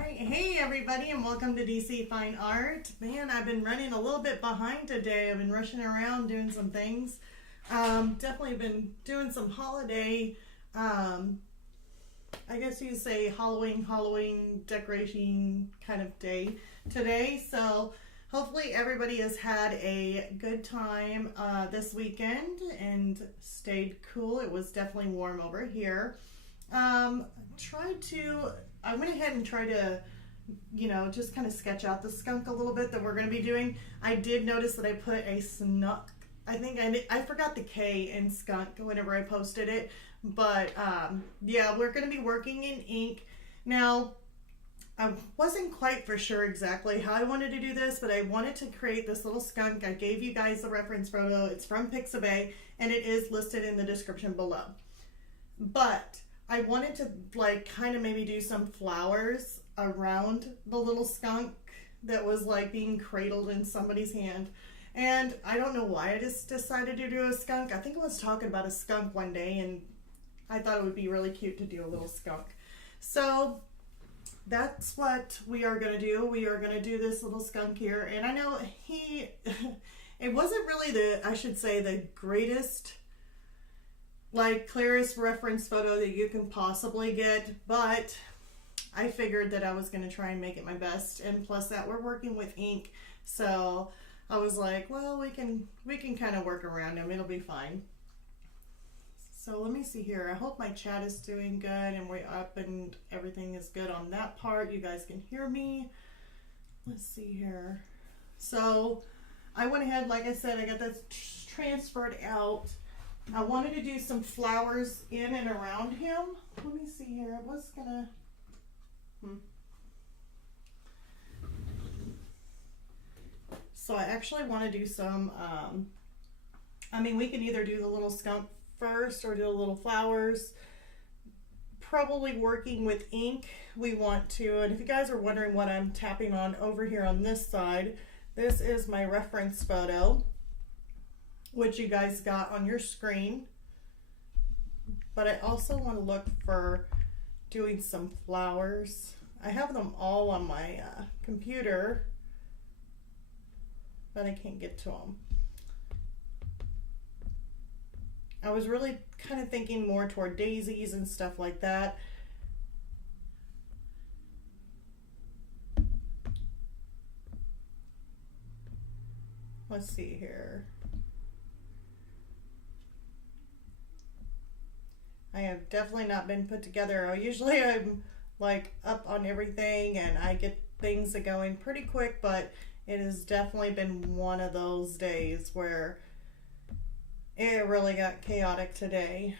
right, hey everybody, and welcome to DC Fine Art. Man, I've been running a little bit behind today. I've been rushing around doing some things. Definitely been doing some holiday, I guess you say Halloween decoration kind of day today. So hopefully everybody has had a good time this weekend and stayed cool. It was definitely warm over here. I went ahead and tried to, just kind of sketch out the skunk a little bit that we're going to be doing. I did notice that I put a snuck. I forgot the K in skunk whenever I posted it. But, yeah, we're going to be working in ink. Now, I wasn't quite for sure exactly how I wanted to do this, but I wanted to create this little skunk. I gave you guys the reference photo. It's from Pixabay, and it is listed in the description below. But I wanted to kind of maybe do some flowers around the little skunk that was being cradled in somebody's hand. And I don't know why I just decided to do a skunk. I think I was talking about a skunk one day and I thought it would be really cute to do a little skunk. So that's what we are going to do. We are going to do this little skunk here. And I know it wasn't really the greatest clearest reference photo that you can possibly get, but I figured that I was going to try and make it my best, and plus that we're working with ink, so I was like, well, we can kind of work around them. It'll be fine. So let me see here. I hope my chat is doing good and we're up and everything is good on that part. You guys can hear me. Let's see here. So I went ahead, like I said, I got this transferred out. I wanted to do some flowers in and around him. Let me see here. I was gonna. So I actually want to do some. We can either do the little skunk first or do the little flowers. Probably working with ink. We want to. And if you guys are wondering what I'm tapping on over here on this side, this is my reference photo, which you guys got on your screen. But I also want to look for doing some flowers. I have them all on my computer, but I can't get to them. I was really kind of thinking more toward daisies and stuff like that. Let's see here. I have definitely not been put together. Usually I'm up on everything and I get things going pretty quick, but it has definitely been one of those days where it really got chaotic today.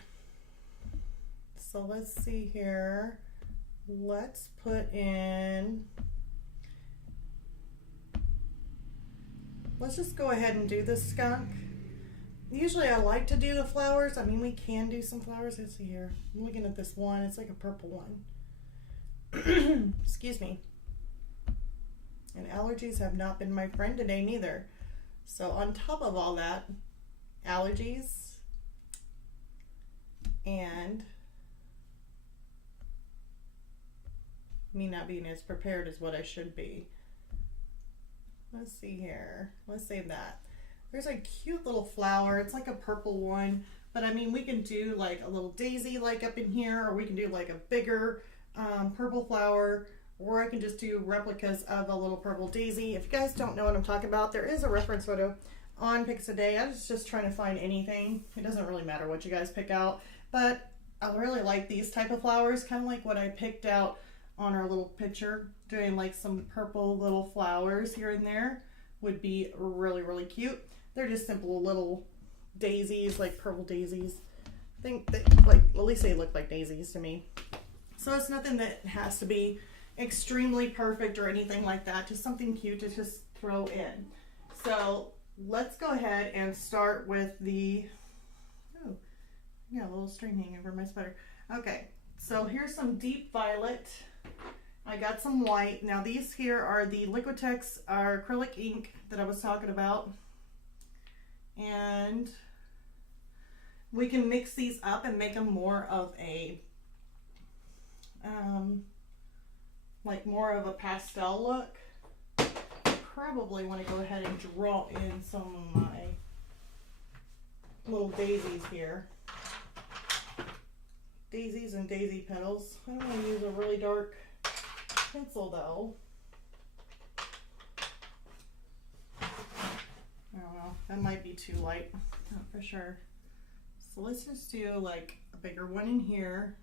So let's see here. Let's let's just go ahead and do this skunk. Usually I like to do the flowers. We can do some flowers. Let's see here. I'm looking at this one. It's like a purple one. Excuse me. And allergies have not been my friend today neither. So on top of all that, allergies and me not being as prepared as what I should be. Let's see here. Let's save that. There's a cute little flower. It's like a purple one, but we can do a little daisy up in here, or we can do a bigger purple flower, or I can just do replicas of a little purple daisy. If you guys don't know what I'm talking about, there is a reference photo on Pixabay. I was just trying to find anything. It doesn't really matter what you guys pick out, but I really like these type of flowers, kind of like what I picked out on our little picture, doing some purple little flowers here and there would be really, really cute. They're just simple little daisies, purple daisies. I think they, at least they look like daisies to me. So it's nothing that has to be extremely perfect or anything like that. Just something cute to just throw in. So let's go ahead and start with the, oh, I got a little string hanging over my sweater. Okay, so here's some deep violet. I got some white. Now these here are the Liquitex Acrylic Ink that I was talking about. And we can mix these up and make them more of a like more of a pastel look, I probably want to go ahead and draw in some of my little daisies here. Daisies and daisy petals. I don't want to use a really dark pencil though. I don't know, that might be too light, not for sure. So let's just do like a bigger one in here.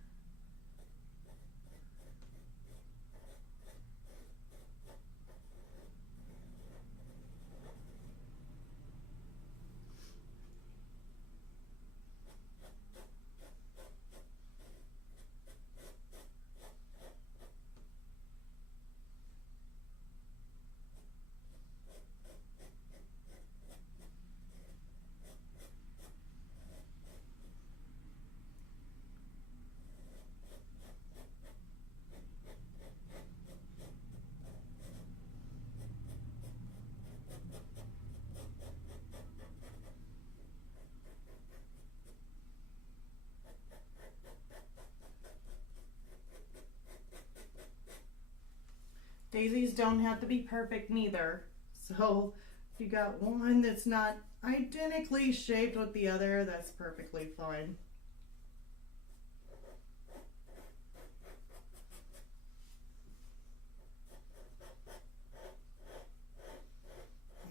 Daisies don't have to be perfect neither. So if you got one that's not identically shaped with the other, that's perfectly fine.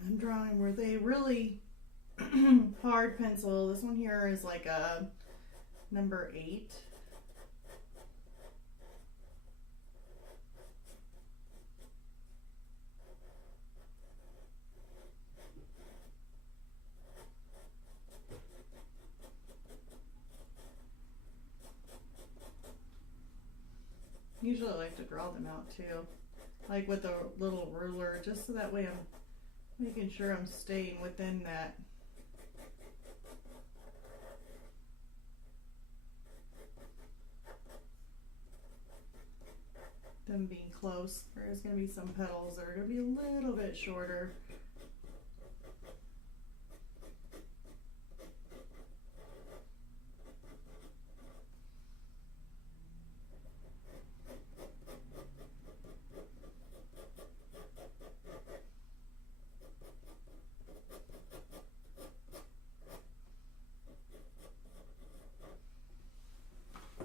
I'm drawing where they really hard pencil. This one here is like a number 8. Usually I like to draw them out too, like with a little ruler, just so that way I'm making sure I'm staying within that. Them being close. There's going to be some petals that are going to be a little bit shorter.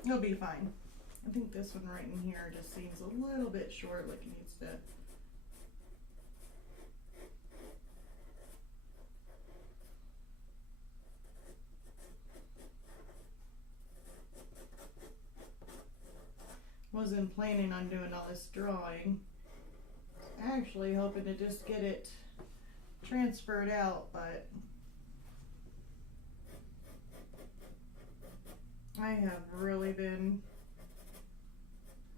It'll be fine. I think this one right in here just seems a little bit short, like it needs to. Wasn't planning on doing all this drawing. Actually hoping to just get it transferred out, but I have really been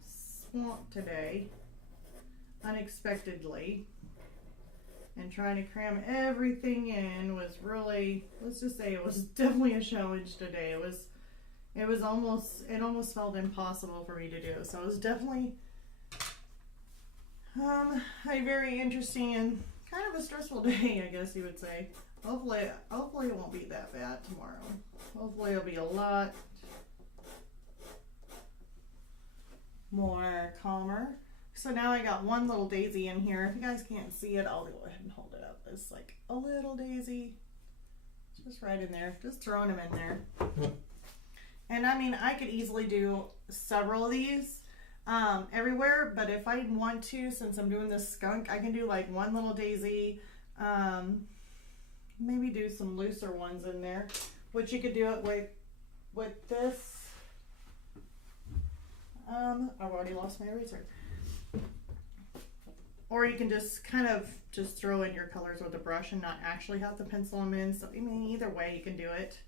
swamped today, unexpectedly, and trying to cram everything in was really, let's just say it was definitely a challenge today. It almost felt impossible for me to do. So it was definitely a very interesting and kind of a stressful day, I guess you would say. Hopefully it won't be that bad tomorrow. Hopefully it'll be a lot more calmer. So now I got one little daisy in here. If you guys can't see it, I'll go ahead and hold it up. It's like a little daisy, just right in there, just throwing them in there. And I mean, I could easily do several of these everywhere, but if I want to, since I'm doing this skunk, I can do like one little daisy, maybe do some looser ones in there, which you could do it with this. I've already lost my eraser. Or you can just kind of just throw in your colors with a brush and not actually have to pencil them in. So I mean, either way you can do it.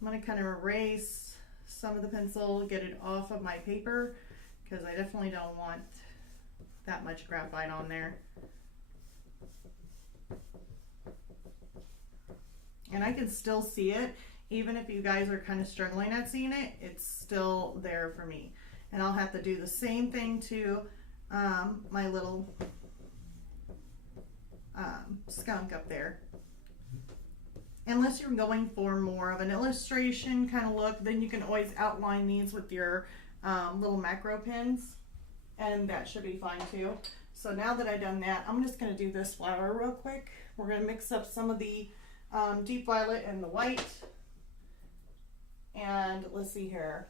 I'm going to kind of erase some of the pencil, get it off of my paper, because I definitely don't want that much graphite on there. And I can still see it, even if you guys are kind of struggling at seeing it, it's still there for me. And I'll have to do the same thing to my little skunk up there. Unless you're going for more of an illustration kind of look, then you can always outline these with your little macro pens. and that should be fine too. So now that I've done that, I'm just going to do this flower real quick. We're going to mix up some of the deep violet and the white. And let's see here.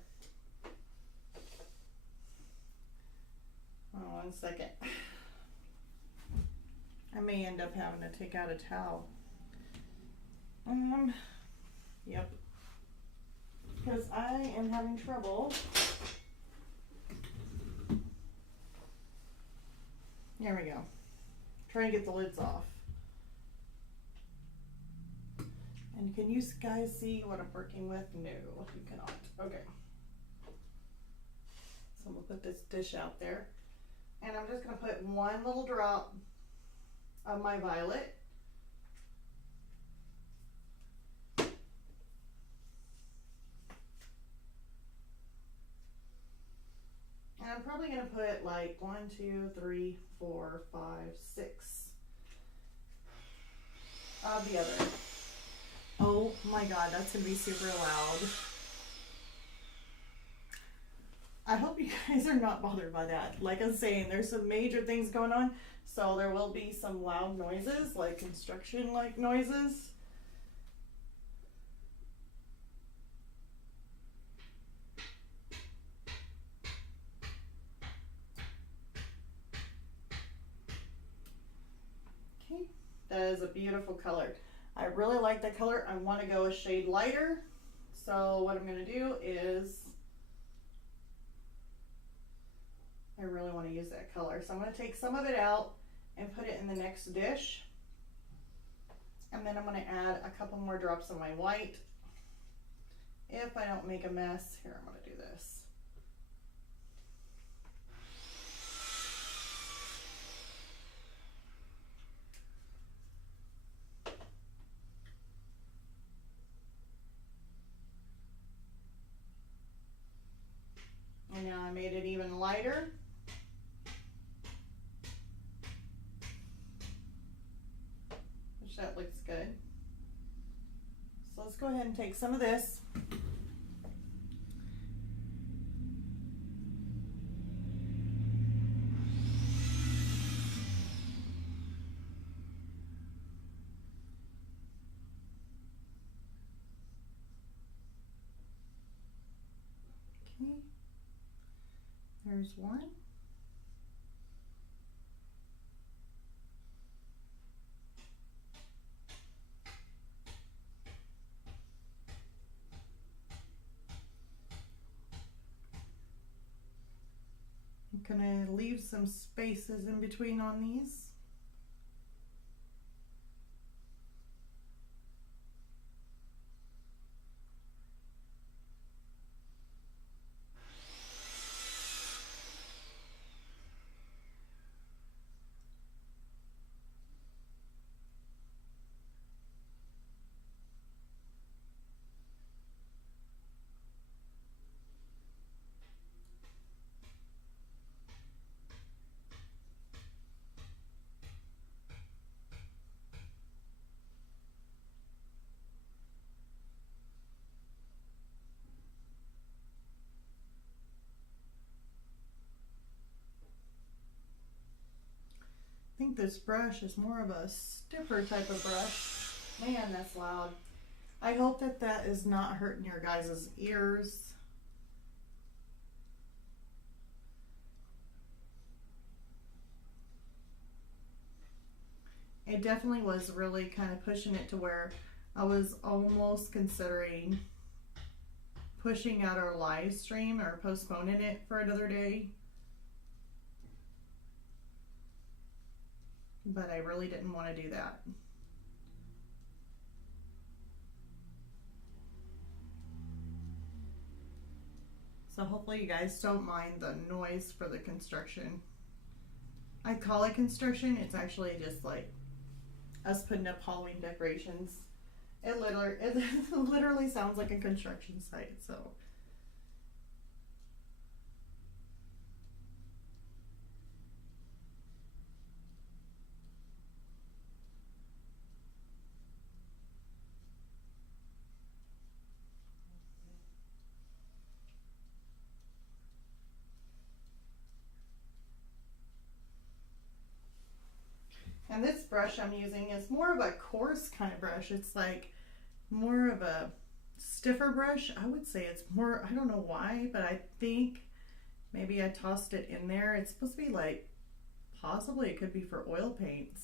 Oh, 1 second. I may end up having to take out a towel. Yep. Because I am having trouble. There we go. Trying to get the lids off. And can you guys see what I'm working with? No, you cannot. Okay. So I'm gonna put this dish out there. And I'm just gonna put one little drop of my violet. And I'm probably gonna put like 1, 2, 3, 4, 5, 6 of the other. Oh my god, that's gonna be super loud. I hope you guys are not bothered by that. Like I'm saying, there's some major things going on, so there will be some loud noises, like construction-like noises. Okay, that is a beautiful color. I really like that color. I want to go a shade lighter. So what I'm going to do is, I really want to use that color. So I'm going to take some of it out and put it in the next dish. And then I'm going to add a couple more drops of my white. If I don't make a mess, here I'm going to do this. And now I made it even lighter. Which that looks good. So let's go ahead and take some of this. Okay. There's one. I'm gonna leave some spaces in between on these. I think this brush is more of a stiffer type of brush. Man, that's loud. I hope that that is not hurting your guys' ears. It definitely was really kind of pushing it to where I was almost considering pushing out our live stream or postponing it for another day. But I really didn't want to do that. So hopefully you guys don't mind the noise for the construction. I call it construction, it's actually just like us putting up Halloween decorations. It literally sounds like a construction site, so. And this brush I'm using is more of a coarse kind of brush. It's like more of a stiffer brush. I would say it's more, I don't know why, but I think maybe I tossed it in there. It's supposed to be like, possibly it could be for oil paints.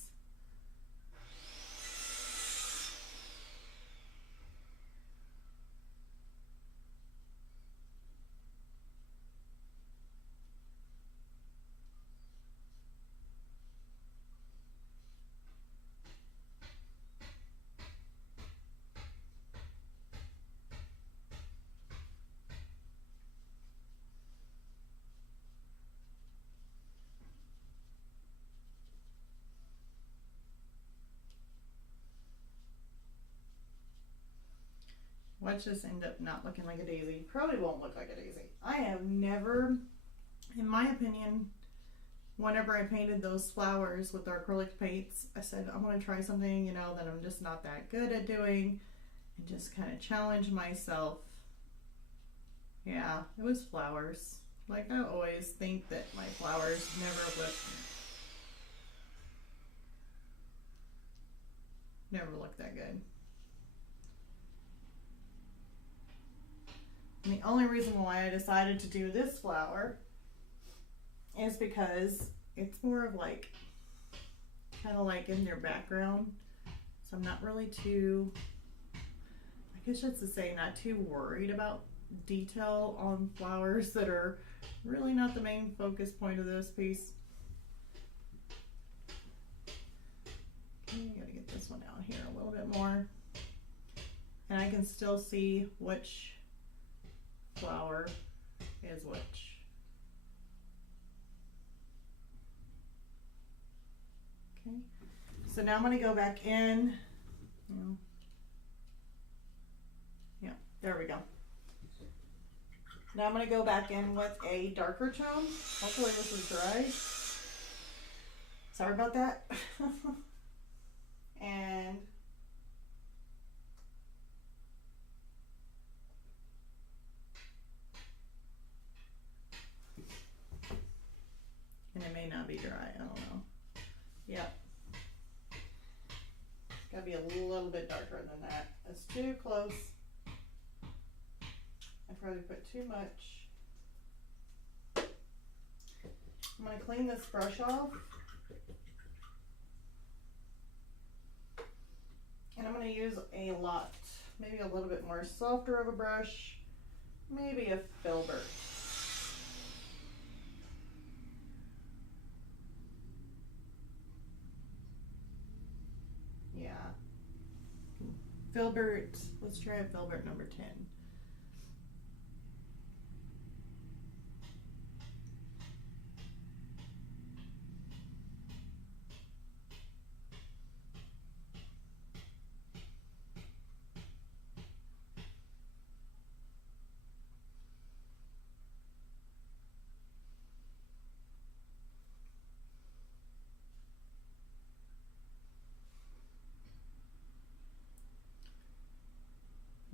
Watch this end up not looking like a daisy. Probably won't look like a daisy. I have never, in my opinion, whenever I painted those flowers with our acrylic paints, I said, I want to try something, you know, that I'm just not that good at doing, and just kind of challenge myself. Yeah, it was flowers. Like, I always think that my flowers never look that good. And the only reason why I decided to do this flower is because it's more of like, kind of like in their background. So I'm not really too, I guess it's to say, not too worried about detail on flowers that are really not the main focus point of this piece. Okay, gotta get this one out here a little bit more. And I can still see which flower is which. Okay, so now I'm going to go back in. Yeah, there we go. Now I'm going to go back in with a darker tone. Hopefully this is dry. Sorry about that. And it may not be dry, I don't know. Yep. It's gotta be a little bit darker than that. It's too close. I probably put too much. I'm gonna clean this brush off. And I'm gonna use a lot, maybe a little bit more softer of a brush, maybe a filbert. Yeah. Filbert, let's try a filbert number 10.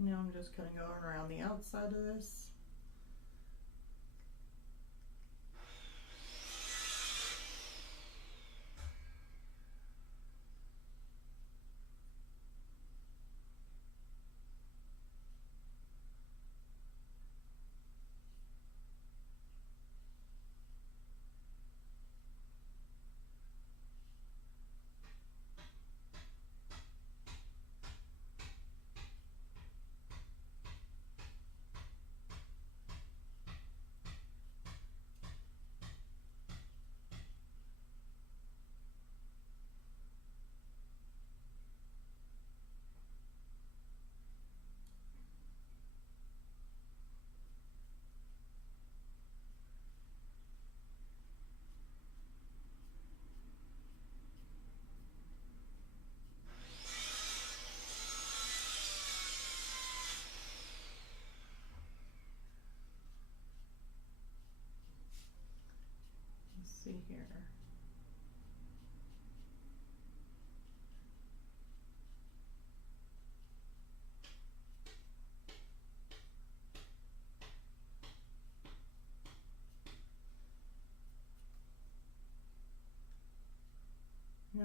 Now I'm just kind of going around the outside of this.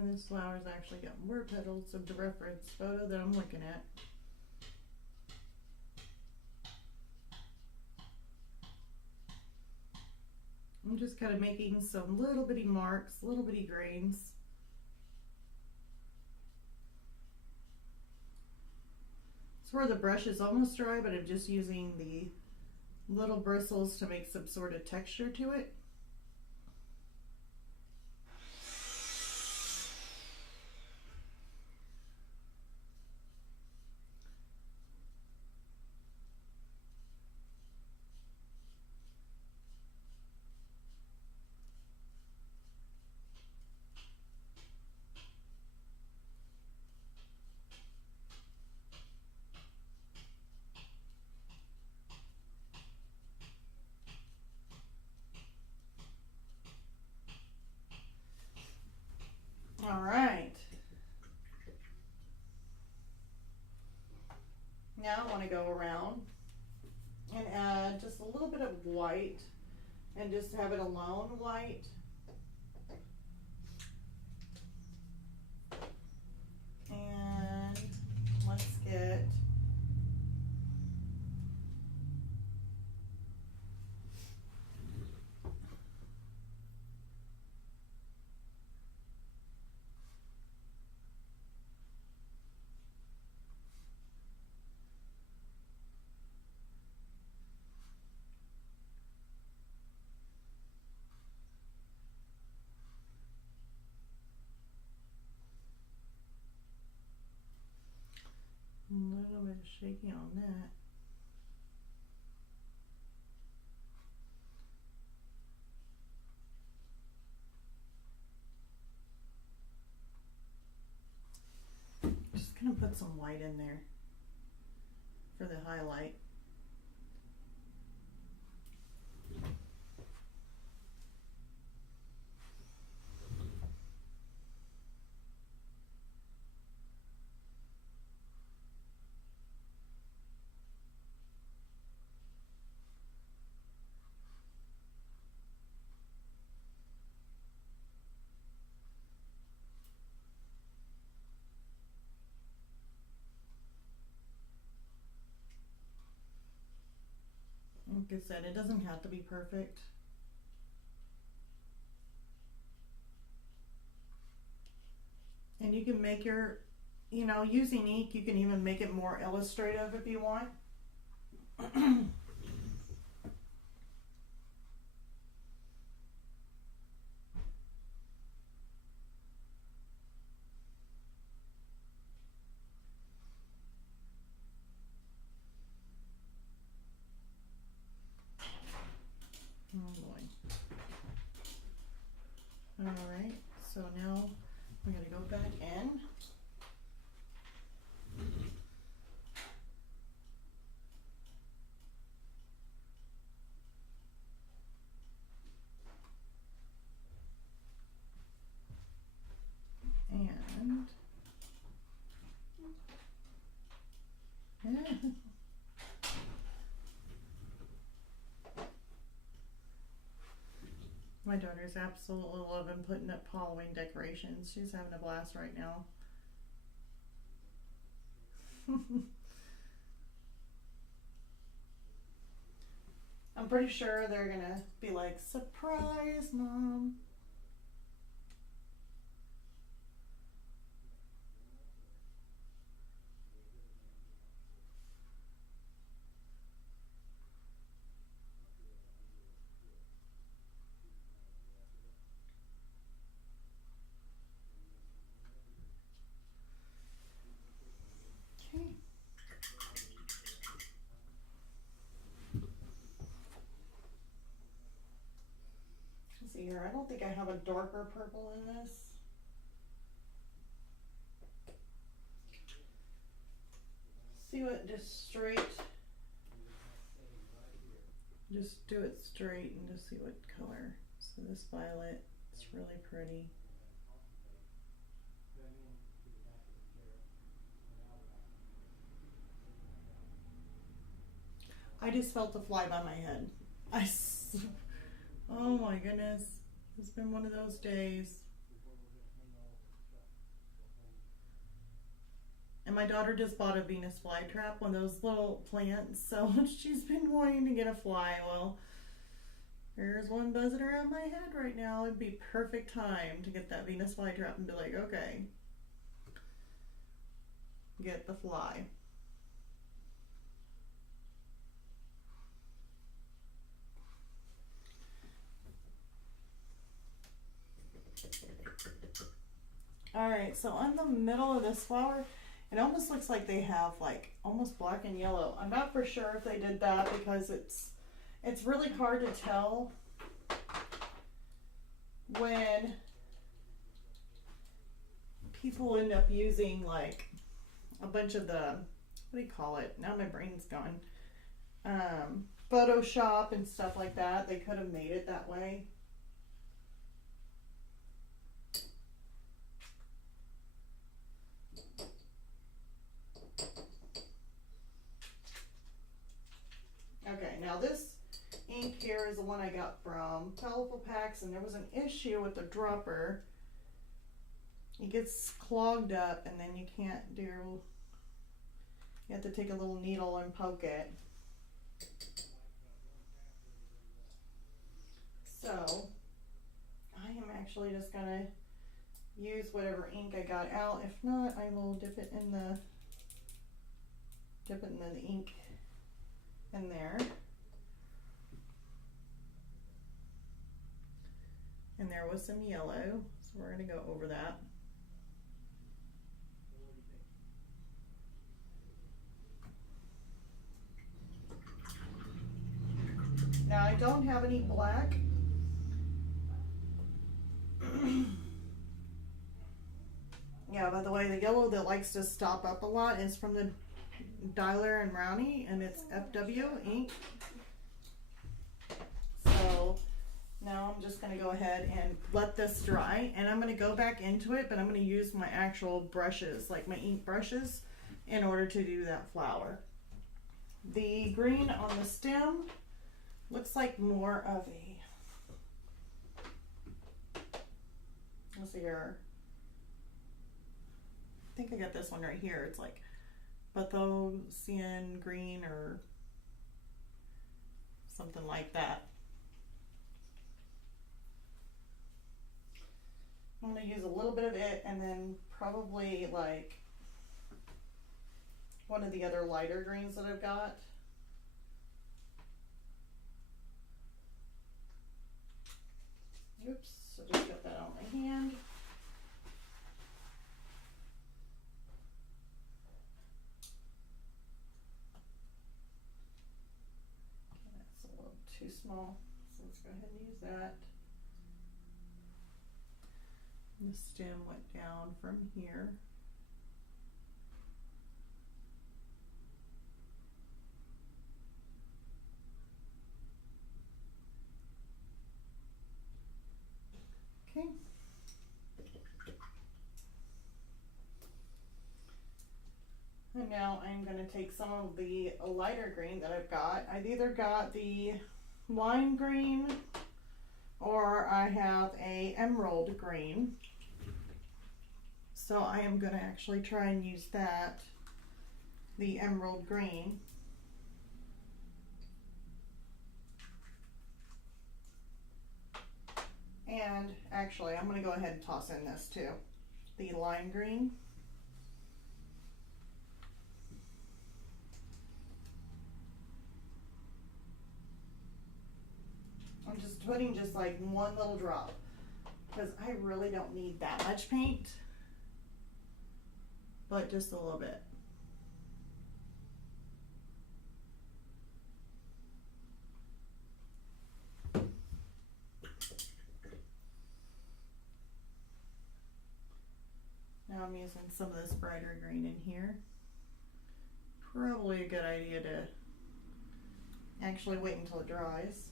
And this flower's actually got more petals of the reference photo that I'm looking at. I'm just kind of making some little bitty marks, little bitty grains. It's where the brush is almost dry, but I'm just using the little bristles to make some sort of texture to it. All right. Now I want to go around and add just a little bit of white and just have it alone white. And let's get a little bit of shaking on that. Just gonna put some white in there for the highlight. Like I said, it doesn't have to be perfect. And you can make your, using ink, you can even make it more illustrative if you want. Oh boy. Alright, so now we're going to go back in. And yeah. My daughter's absolutely loving putting up Halloween decorations. She's having a blast right now. I'm pretty sure they're gonna be like, surprise, Mom. See here, I don't think I have a darker purple in this. See what, just straight. Just do it straight and just see what color. So this violet, it's really pretty. I just felt the fly by my head. Oh my goodness. It's been one of those days. And my daughter just bought a Venus flytrap, one of those little plants, so she's been wanting to get a fly. Well, there's one buzzing around my head right now. It'd be perfect time to get that Venus flytrap and be like, okay, get the fly. Alright, so on the middle of this flower, it almost looks like they have like almost black and yellow. I'm not for sure if they did that because it's really hard to tell when people end up using like a bunch of the, what do you call it? Now my brain's gone. Photoshop and stuff like that. They could have made it that way. Okay, now this ink here is the one I got from Colorful Packs, and there was an issue with the dropper. It gets clogged up and then you can't do, you have to take a little needle and poke it. So I am actually just gonna use whatever ink I got out. If not, I will dip it in the ink in there. And there was some yellow, so we're gonna go over that. Now I don't have any black. Yeah, by the way, the yellow that likes to stop up a lot is from the Dialer and Brownie, and it's FW ink. So now I'm just going to go ahead and let this dry, and I'm going to go back into it, but I'm going to use my actual brushes, like my ink brushes, in order to do that flower. The green on the stem looks like more of a, let's see here, I think I got this one right here. It's like Bathosian green or something like that. I'm going to use a little bit of it and then probably like one of the other lighter greens that I've got. Oops, I just got that on my hand. That's a little too small, so let's go ahead and use that. And the stem went down from here. Okay. And now I'm going to take some of the lighter green that I've got. I've either got the lime green or I have a emerald green. So I am going to actually try and use that, the emerald green. And actually, I'm going to go ahead and toss in this too, the lime green. I'm just putting just like one little drop because I really don't need that much paint, but just a little bit. Now I'm using some of this brighter green in here. Probably a good idea to actually wait until it dries.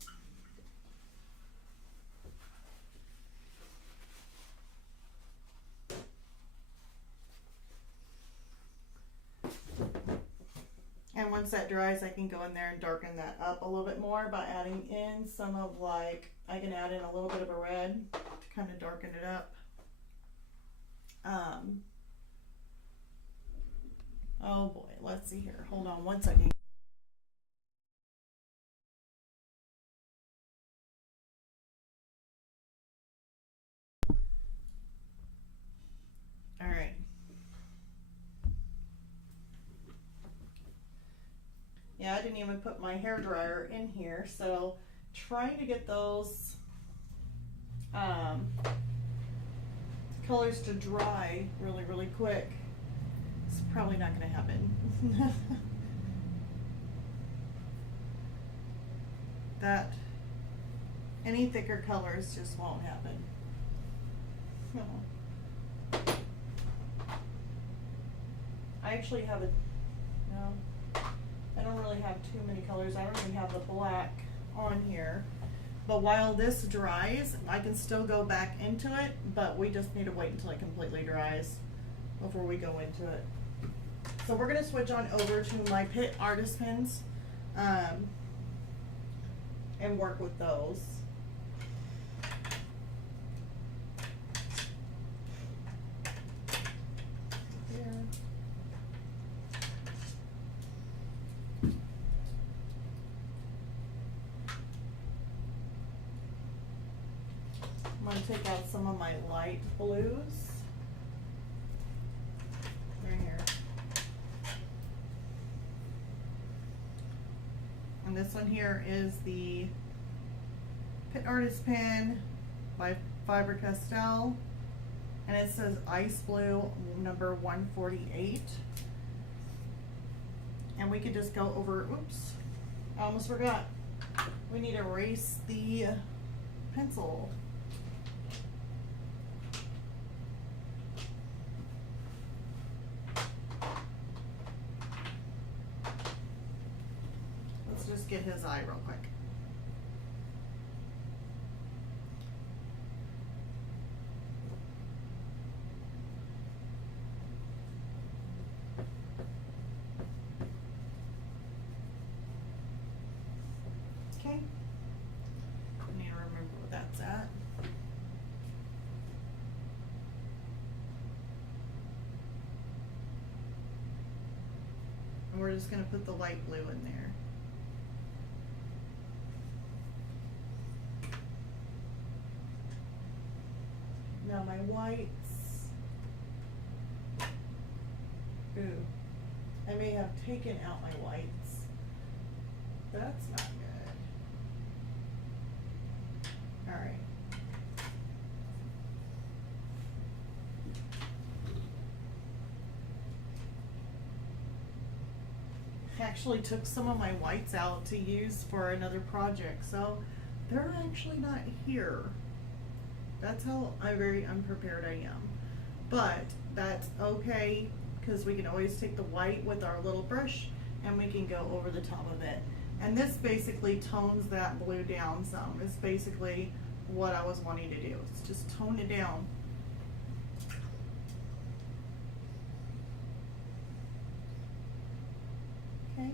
And once that dries, I can go in there and darken that up a little bit more by adding in some of like, I can add in a little bit of a red to kind of darken it up. Oh boy, let's see here. Hold on one second. All right. Yeah, I didn't even put my hair dryer in here, so trying to get those colors to dry really, really quick. It's probably not going to happen. That any thicker colors just won't happen. I actually have I don't really have too many colors. I don't really have the black on here. But while this dries, I can still go back into it, but we just need to wait until it completely dries before we go into it. So we're gonna switch on over to my Pitt Artist pens and work with those. I'm going to take out some of my light blues. Right here. And this one here is the Pitt Artist pen by Faber Castell. And it says Ice Blue number 148. And we could just go over, oops, I almost forgot. We need to erase the pencil. Just get his eye real quick. Okay. I need to remember what that's at. And we're just going to put the light blue in there. Now my whites, ooh, I may have taken out my whites. That's not good. All right. I actually took some of my whites out to use for another project, so they're actually not here. That's how very unprepared I am. But that's okay, because we can always take the white with our little brush and we can go over the top of it. And this basically tones that blue down some. It's basically what I was wanting to do. It's just tone it down. Okay.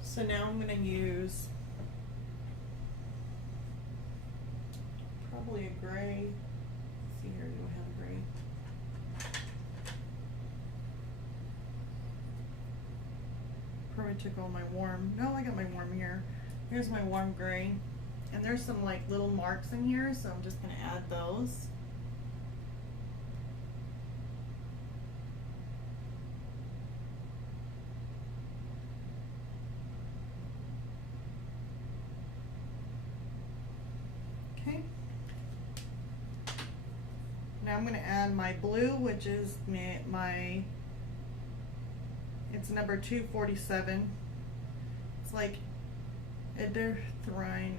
So now I'm going to use probably a gray. Let's see here, do I have a gray? Probably took all my warm. No, I got my warm here. Here's my warm gray. And there's some like little marks in here, so I'm just going to add those. Okay. Now I'm going to add my blue, which is my it's number 247. It's like Indian rye.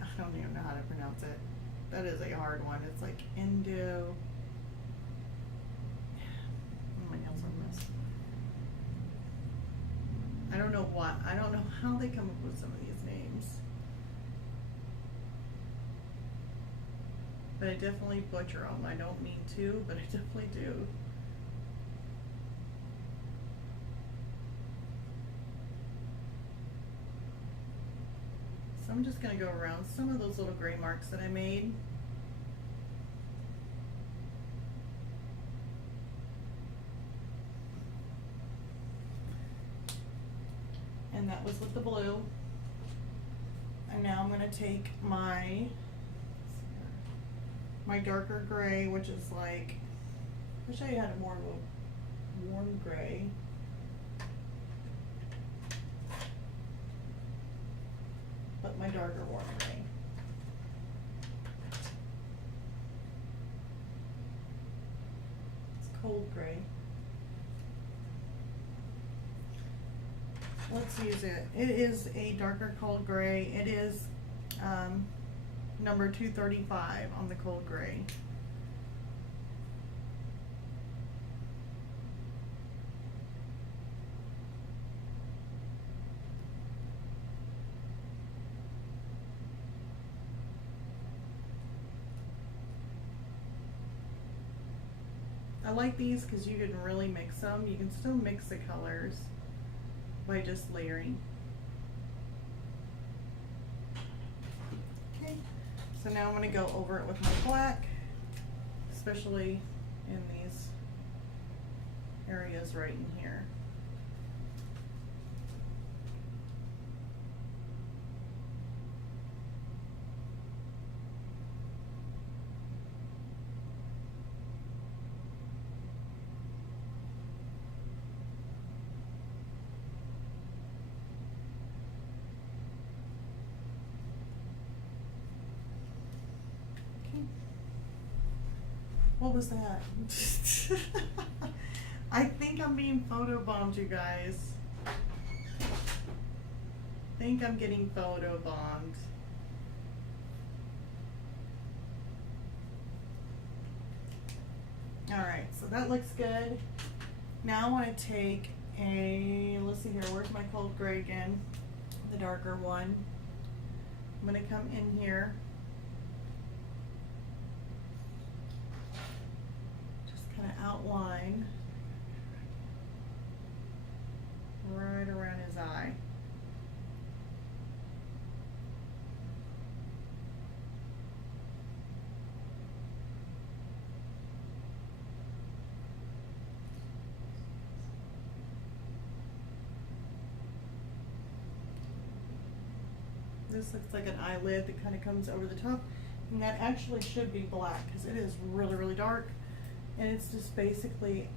I don't even know how to pronounce it. That is a hard one. It's like Indo. Oh, my nails are messed. I don't know what. I don't know how they come up with some of these names. But I definitely butcher them. I don't mean to, but I definitely do. So I'm just going to go around some of those little gray marks that I made. and that was with the blue. And now I'm going to take my darker gray, which is like, I wish I had more of a warm gray. But my darker warm gray. It's cold gray. Let's use it. It is a darker cold gray. It is number 235 on the cold gray. I like these because you can really mix them. You can still mix the colors by just layering. Okay, so now I'm going to go over it with my black, especially in these areas right in here. What was that? I think I'm being photobombed, you guys. I think I'm getting photobombed. Alright, so that looks good. Now I want to take a, let's see here, where's my cold gray again? The darker one. I'm going to come in here. Outline right around his eye. This looks like an eyelid that kind of comes over the top, and that actually should be black because it is really, really dark. And it's just basically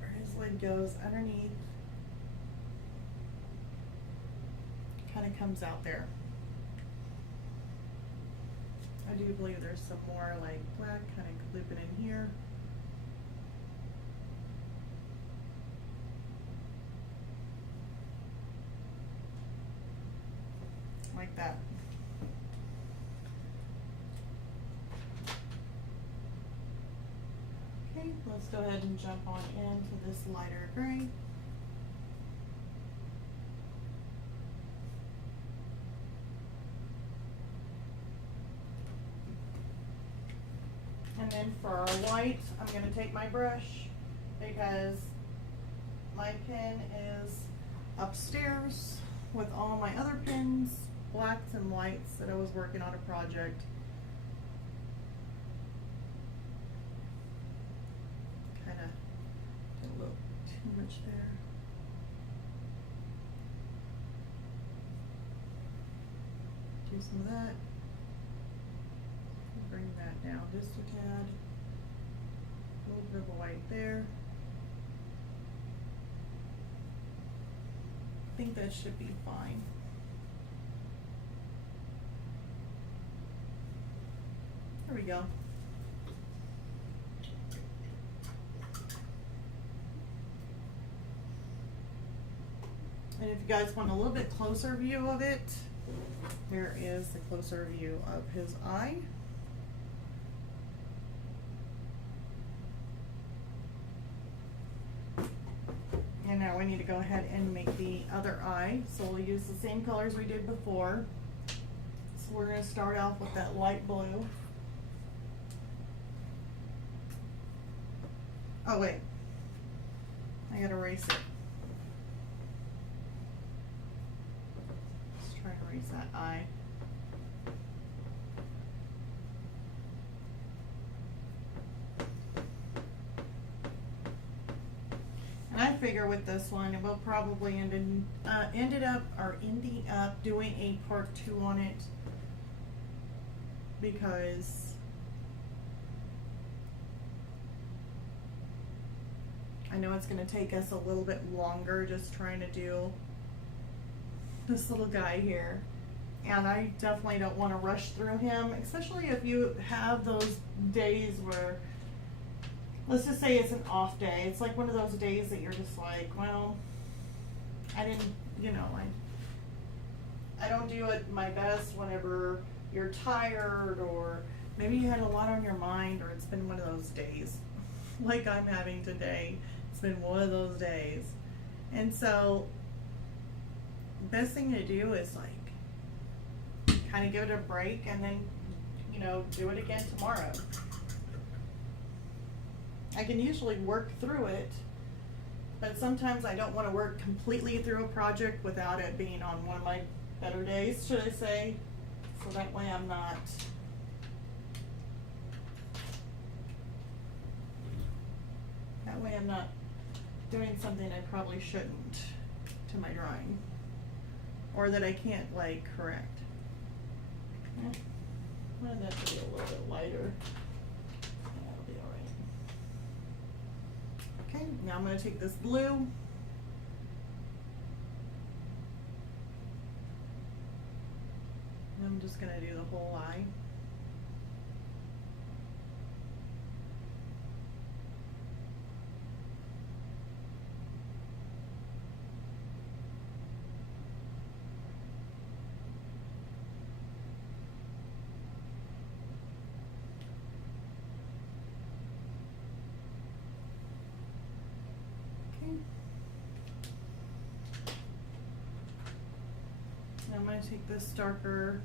where his lid goes underneath, kind of comes out there. I do believe there's some more like black kind of looping in here. Like that. Let's go ahead and jump on into this lighter gray. And then for our white, I'm going to take my brush because my pen is upstairs with all my other pens, blacks and whites, that I was working on a project. Too much there. Do some of that. Bring that down just a tad. A little bit of a white there. I think that should be fine. There we go. And if you guys want a little bit closer view of it, here is the closer view of his eye. And now we need to go ahead and make the other eye. So we'll use the same colors we did before. So we're going to start off with that light blue. Oh wait, I gotta erase it. Try to erase that eye. And I figure with this one, we'll probably ending up doing a part 2 on it, because I know it's going to take us a little bit longer just trying to do this little guy here. And I definitely don't want to rush through him, especially if you have those days where, let's just say it's an off day. It's like one of those days that you're just like, well, I didn't, you know, I don't do it my best whenever you're tired, or maybe you had a lot on your mind, or it's been one of those days like I'm having today. It's been one of those days. And so best thing to do is like kind of give it a break, and then, you know, do it again tomorrow. I can usually work through it, but sometimes I don't want to work completely through a project without it being on one of my better days, should I say. So that way I'm not doing something I probably shouldn't to my drawing, or that I can't like correct. I wanted that to be a little bit lighter. That'll be alright. Okay, now I'm going to take this blue. And I'm just going to do the whole eye. I'm going to take this darker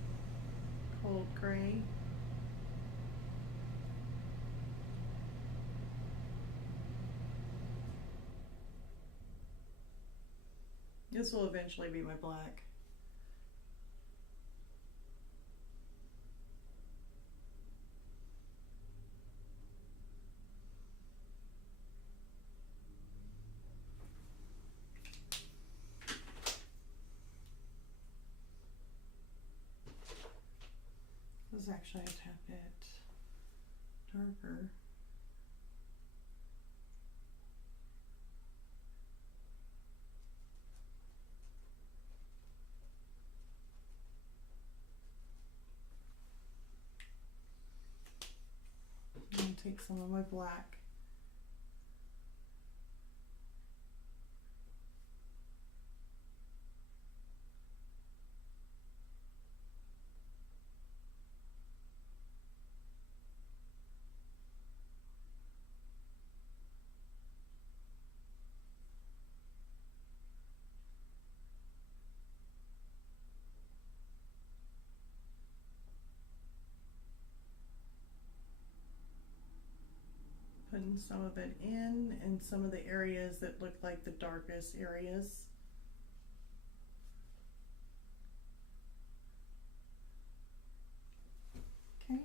cold gray. This will eventually be my black. This is actually a tad bit darker. I'm going to take some of my black. Putting some of it in some of the areas that look like the darkest areas. Okay.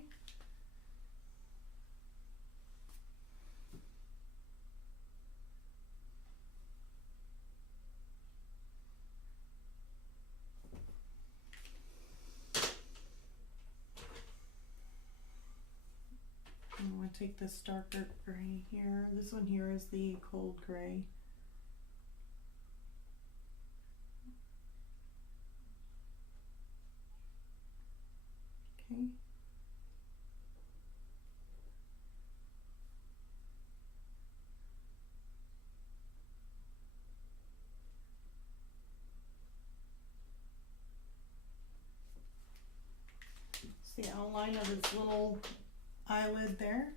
I'm going to take this darker gray here. This one here is the cold gray. Okay. It's the outline of his little eyelid there.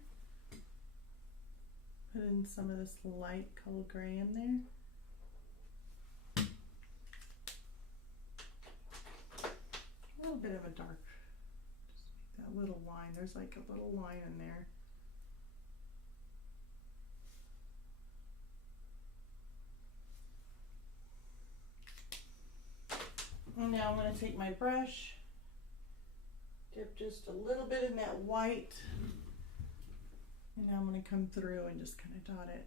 Put in some of this light cold gray in there. A little bit of a dark, just make that little line. There's like a little line in there. And now I'm going to take my brush, dip just a little bit in that white, and now I'm going to come through and just kind of dot it.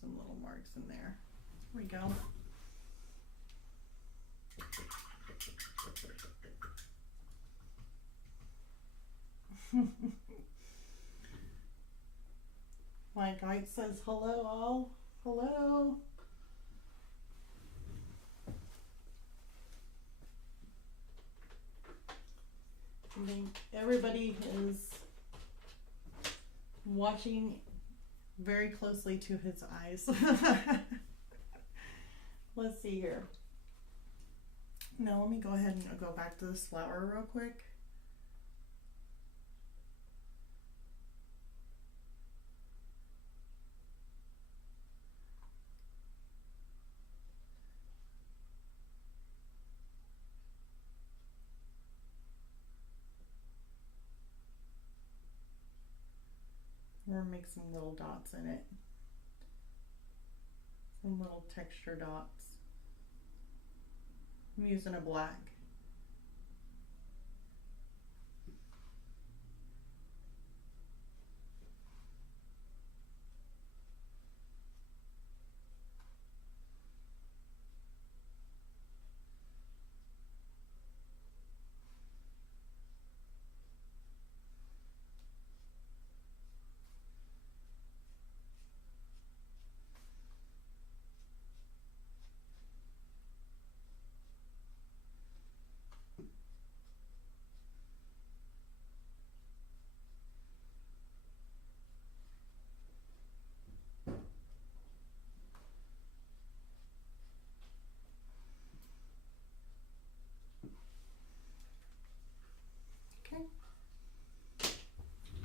some little marks in there. There we go. Mike White says hello all. Hello. I think everybody is watching very closely to his eyes. Let's see here. Now let me go ahead and go back to this flower real quick. Or make some little dots in it. Some little texture dots. I'm using a black.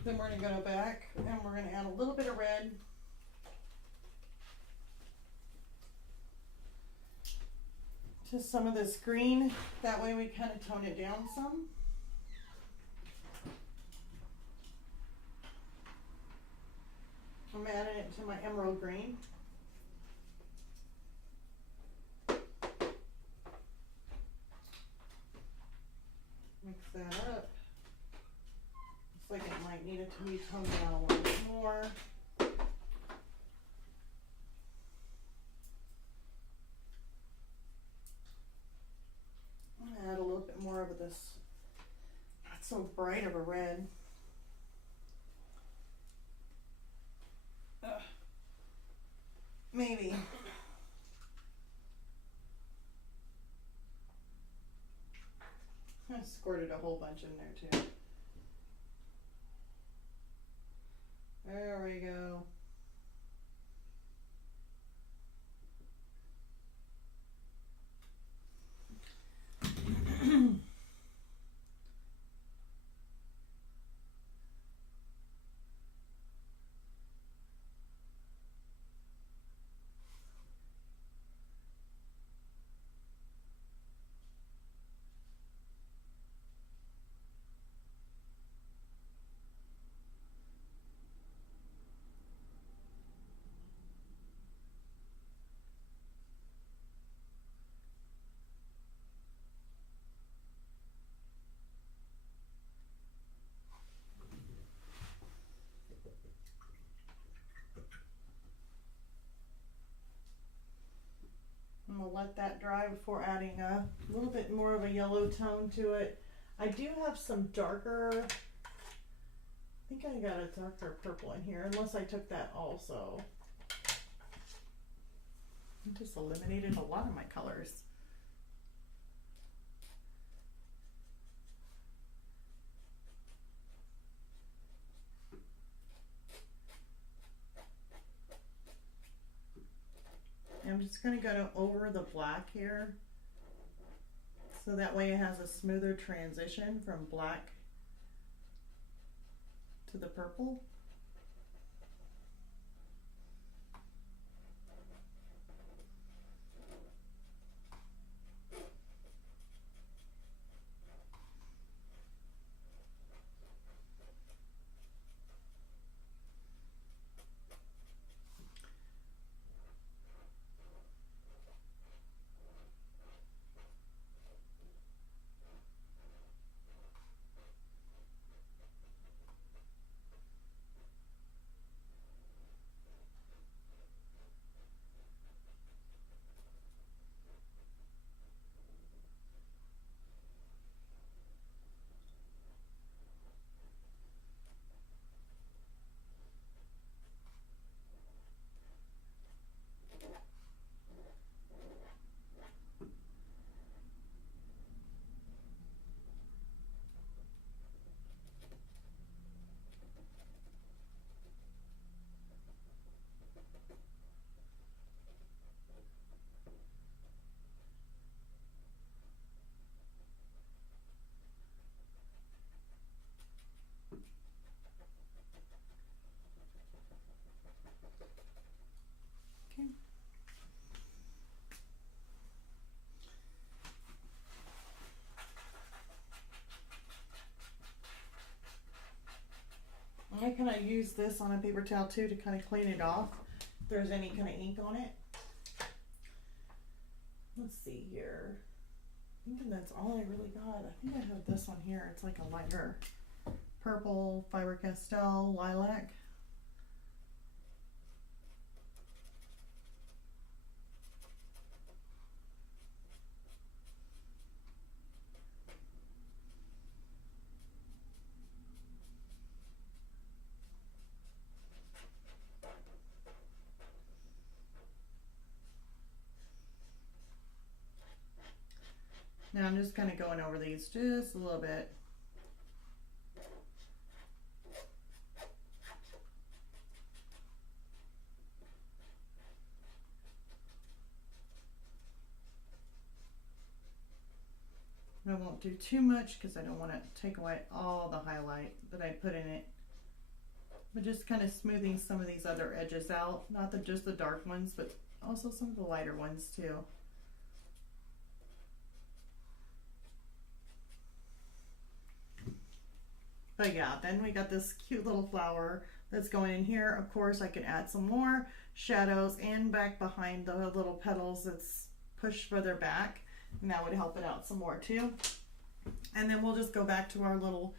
Then we're going to go back and we're going to add a little bit of red. To some of this green. That way we kind of tone it down some. I'm adding it to my emerald green. Mix that up. Looks like it might need it to be toned down a little bit more. I'm gonna add a little bit more of this, not so bright of a red. Maybe. I squirted a whole bunch in there too. There we go. I'm going to let that dry before adding a little bit more of a yellow tone to it. I do have some darker, I think I got a darker purple in here, unless I took that also. I just eliminated a lot of my colors. I'm just going to go over the black here, so that way it has a smoother transition from black to the purple. use this on a paper towel too to kind of clean it off if there's any kind of ink on it. Let's see here. I think that's all I really got. I think I have this one here. It's like a lighter purple Faber Castell lilac. Now I'm just kind of going over these just a little bit. I won't do too much because I don't want to take away all the highlight that I put in it. But just kind of smoothing some of these other edges out. Not just the dark ones, but also some of the lighter ones too. But yeah, then we got this cute little flower that's going in here. Of course, I can add some more shadows and back behind the little petals that's pushed further back. And that would help it out some more too. And then we'll just go back to our little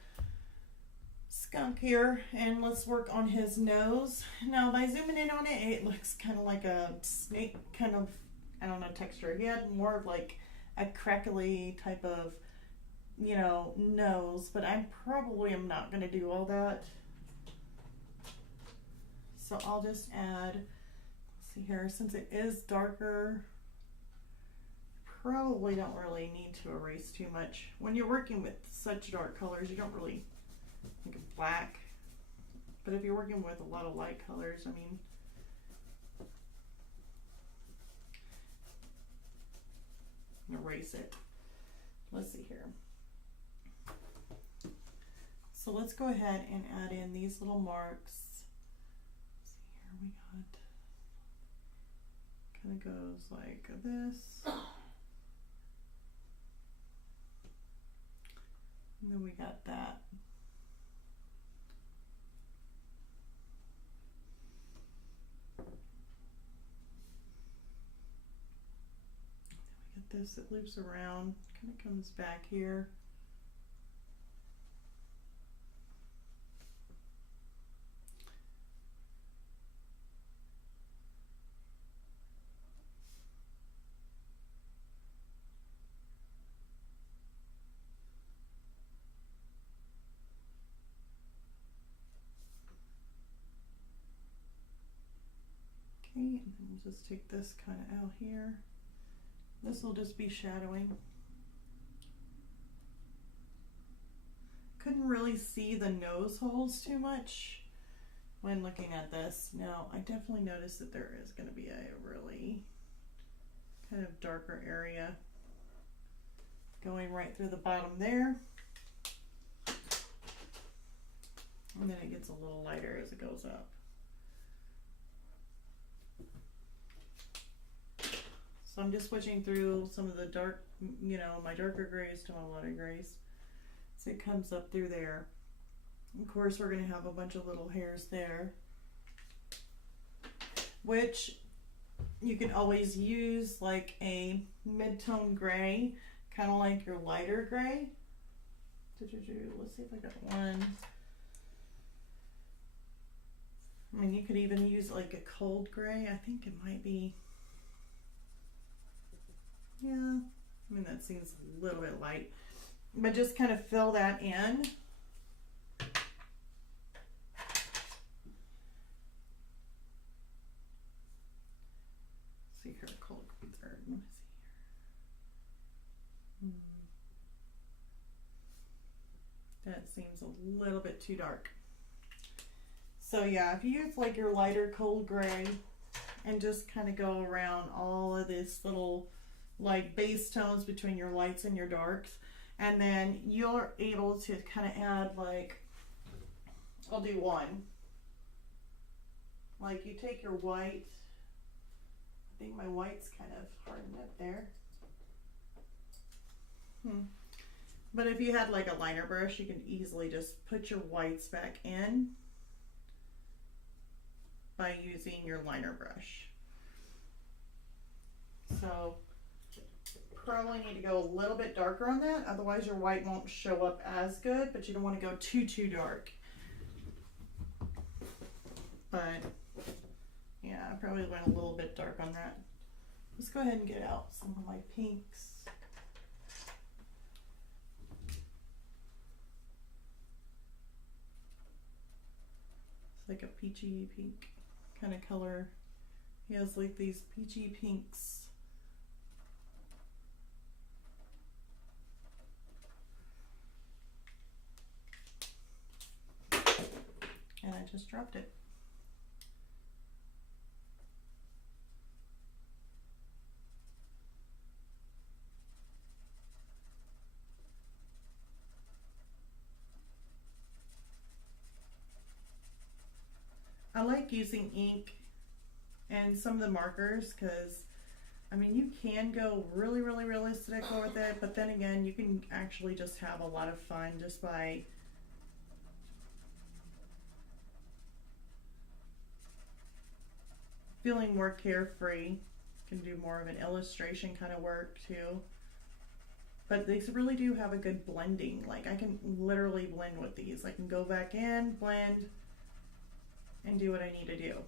skunk here and let's work on his nose. Now by zooming in on it, it looks kind of like a snake kind of, I don't know, texture. He had more of like a crackly type of, you know, nose, but I probably am not going to do all that. So I'll just add, let's see here, since it is darker, probably don't really need to erase too much. When you're working with such dark colors, you don't really think of black. But if you're working with a lot of light colors, I mean, erase it. Let's see here. So let's go ahead and add in these little marks. Let's see here, we got, kind of goes like this. And then we got that. Then we got this that loops around, kind of comes back here. And then we'll just take this kind of out here. This will just be shadowing. Couldn't really see the nose holes too much when looking at this. Now, I definitely noticed that there is going to be a really kind of darker area going right through the bottom there. And then it gets a little lighter as it goes up. So I'm just switching through some of the dark, you know, my darker grays to my lighter grays. So it comes up through there. Of course, we're going to have a bunch of little hairs there, which you can always use like a mid-tone gray, kind of like your lighter gray. Let's see if I got one. I mean, you could even use like a cold gray. I think it might be. Yeah, I mean, that seems a little bit light, but just kind of fill that in. See here, cold third. Let me see here. That seems a little bit too dark. So yeah, if you use like your lighter cold gray and just kind of go around all of this little like base tones between your lights and your darks, and then you're able to kind of add like, I'll do one, like you take your white, I think my white's kind of hardened up there, but if you had like a liner brush, you can easily just put your whites back in by using your liner brush. So probably need to go a little bit darker on that, otherwise your white won't show up as good, but you don't want to go too dark. But yeah, I probably went a little bit dark on that. Let's go ahead and get out some of my pinks. It's like a peachy pink kind of color. He has like these peachy pinks. And I just dropped it. I like using ink and some of the markers because, I mean, you can go really realistic with it, but then again, you can actually just have a lot of fun just by feeling more carefree. Can do more of an illustration kind of work too. But these really do have a good blending. Like I can literally blend with these. I can go back in, blend, and do what I need to do.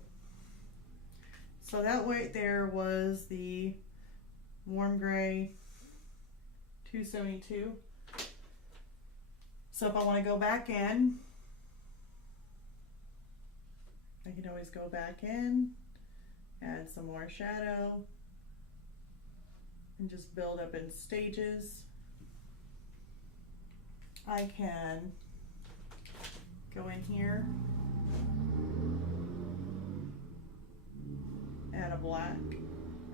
So that right there was the warm gray 272. So if I want to go back in, I can always go back in, add some more shadow, and just build up in stages. I can go in here, add a black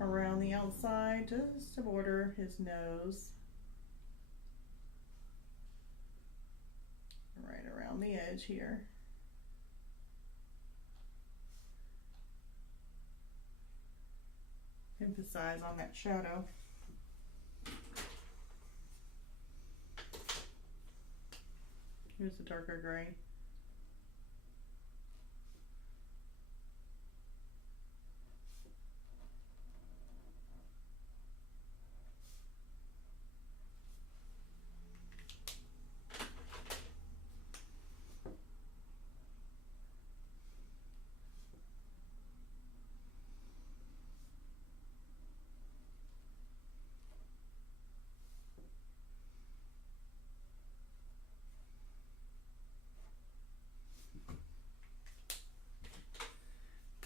around the outside just to border his nose, right around the edge here. Emphasize on that shadow. Here's the darker gray.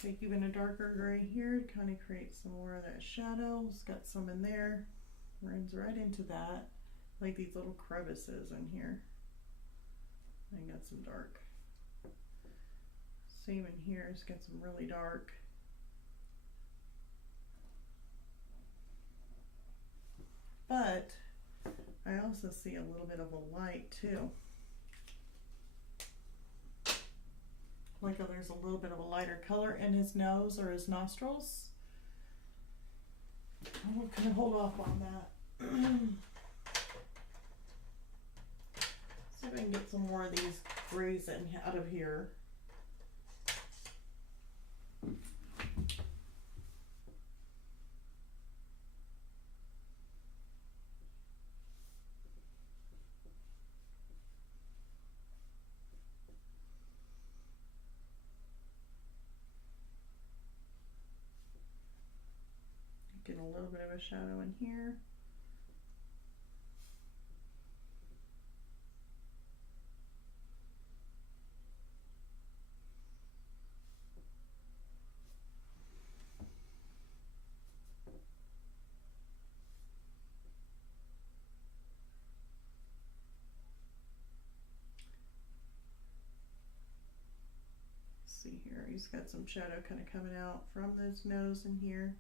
Take even a darker gray here to kind of create some more of that shadow. It's got some in there. Runs right into that. Like these little crevices in here. I got some dark. Same in here, it's got some really dark. But I also see a little bit of a light too. Like there's a little bit of a lighter color in his nose or his nostrils. I'm gonna hold off on that. See if I can get some more of these grays out of here. Get a little bit of a shadow in here. See here, he's got some shadow kind of coming out from his nose in here.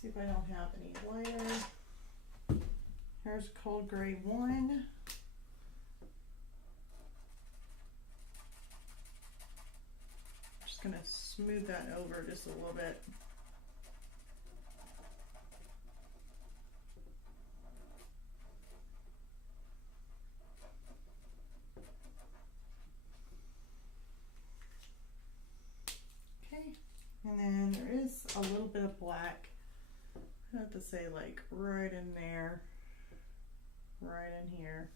See if I don't have any lighter. Here's cold gray 1. Just gonna smooth that over just a little bit. a little bit of black. I have to say like right in there, right in here.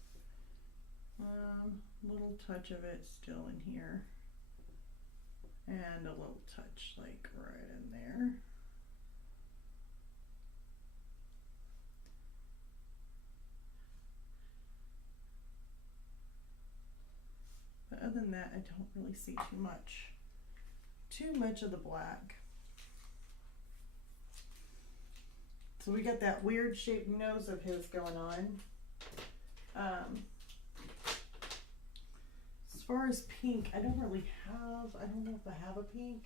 Little touch of it still in here. And a little touch like right in there. But other than that, I don't really see too much of the black. So we got that weird shaped nose of his going on. As far as pink, I don't know if I have a pink.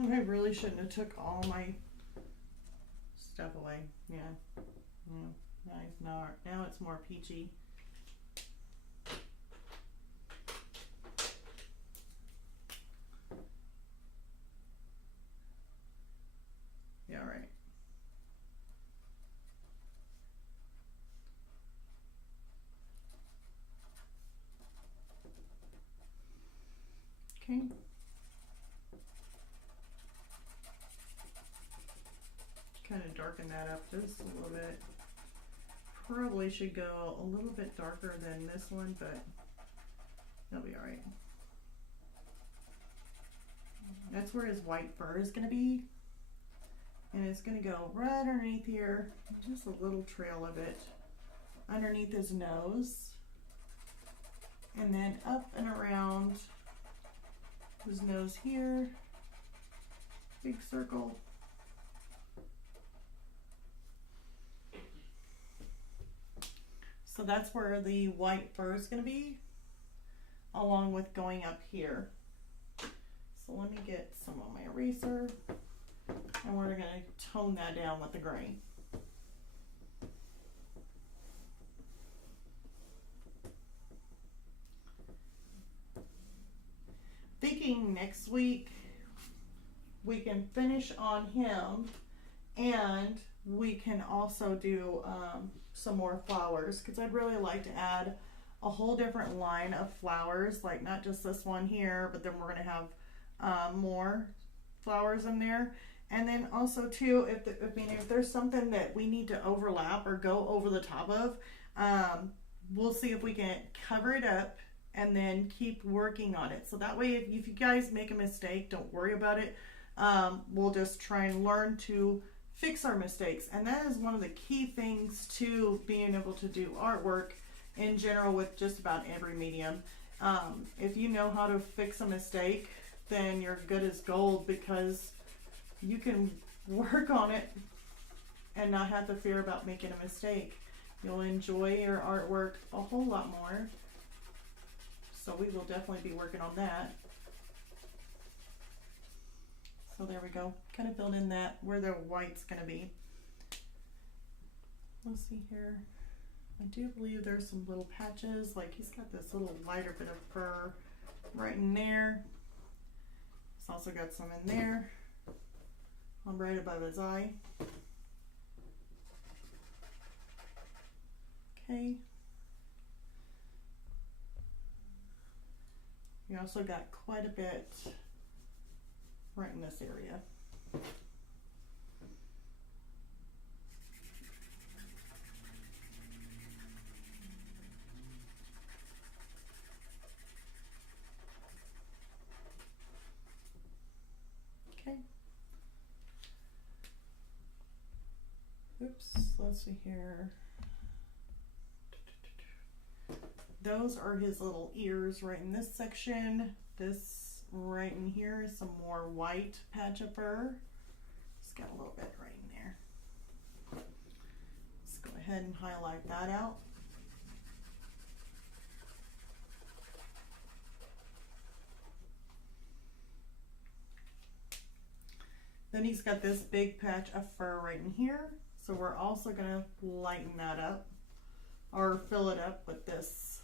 I really shouldn't have took all my stuff away. Yeah. Nice. Now it's more peachy. Yeah, right. Okay. Kind of darken that up just a little bit. Probably should go a little bit darker than this one, but that'll be all right. That's where his white fur is going to be. And it's going to go right underneath here, just a little trail of it underneath his nose. And then up and around his nose here, big circle. So that's where the white fur is going to be, along with going up here. So let me get some on my eraser, and we're going to tone that down with the gray. Thinking next week we can finish on him, and we can also do some more flowers, because I'd really like to add a whole different line of flowers, like not just this one here, but then we're going to have more flowers in there. And then also too, if there's something that we need to overlap or go over the top of, we'll see if we can cover it up and then keep working on it. So that way, if you guys make a mistake, don't worry about it. We'll just try and learn to fix our mistakes. And that is one of the key things to being able to do artwork in general with just about every medium. If you know how to fix a mistake, then you're good as gold, because you can work on it and not have to fear about making a mistake. You'll enjoy your artwork a whole lot more. So we will definitely be working on that. So there we go. Kind of filled in that where the white's going to be. Let's see here. I do believe there's some little patches. Like he's got this little lighter bit of fur right in there. He's also got some in there. Right above his eye. Okay. You also got quite a bit right in this area. Okay. Oops, let's see here. Those are his little ears right in this section. This right in here is some more white patch of fur. Just got a little bit right in there. Let's go ahead and highlight that out. Then he's got this big patch of fur right in here. So we're also going to lighten that up, or fill it up with this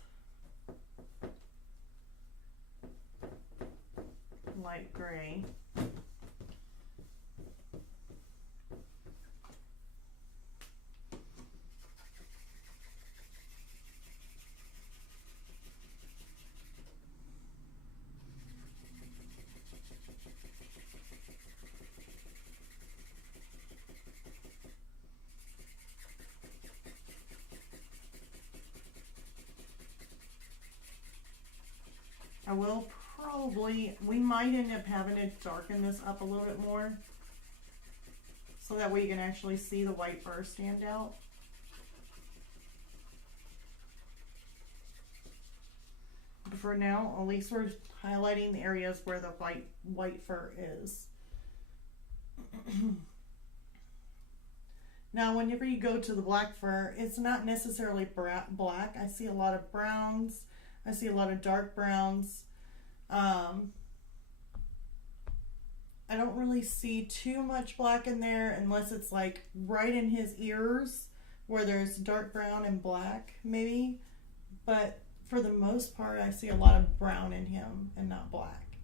light gray. will probably, we might end up having to darken this up a little bit more so that way you can actually see the white fur stand out. But for now, at least we're highlighting the areas where the white fur is. Now, whenever you go to the black fur, it's not necessarily black. I see a lot of browns. I see a lot of dark browns. I don't really see too much black in there unless it's like right in his ears where there's dark brown and black maybe. But for the most part, I see a lot of brown in him and not black.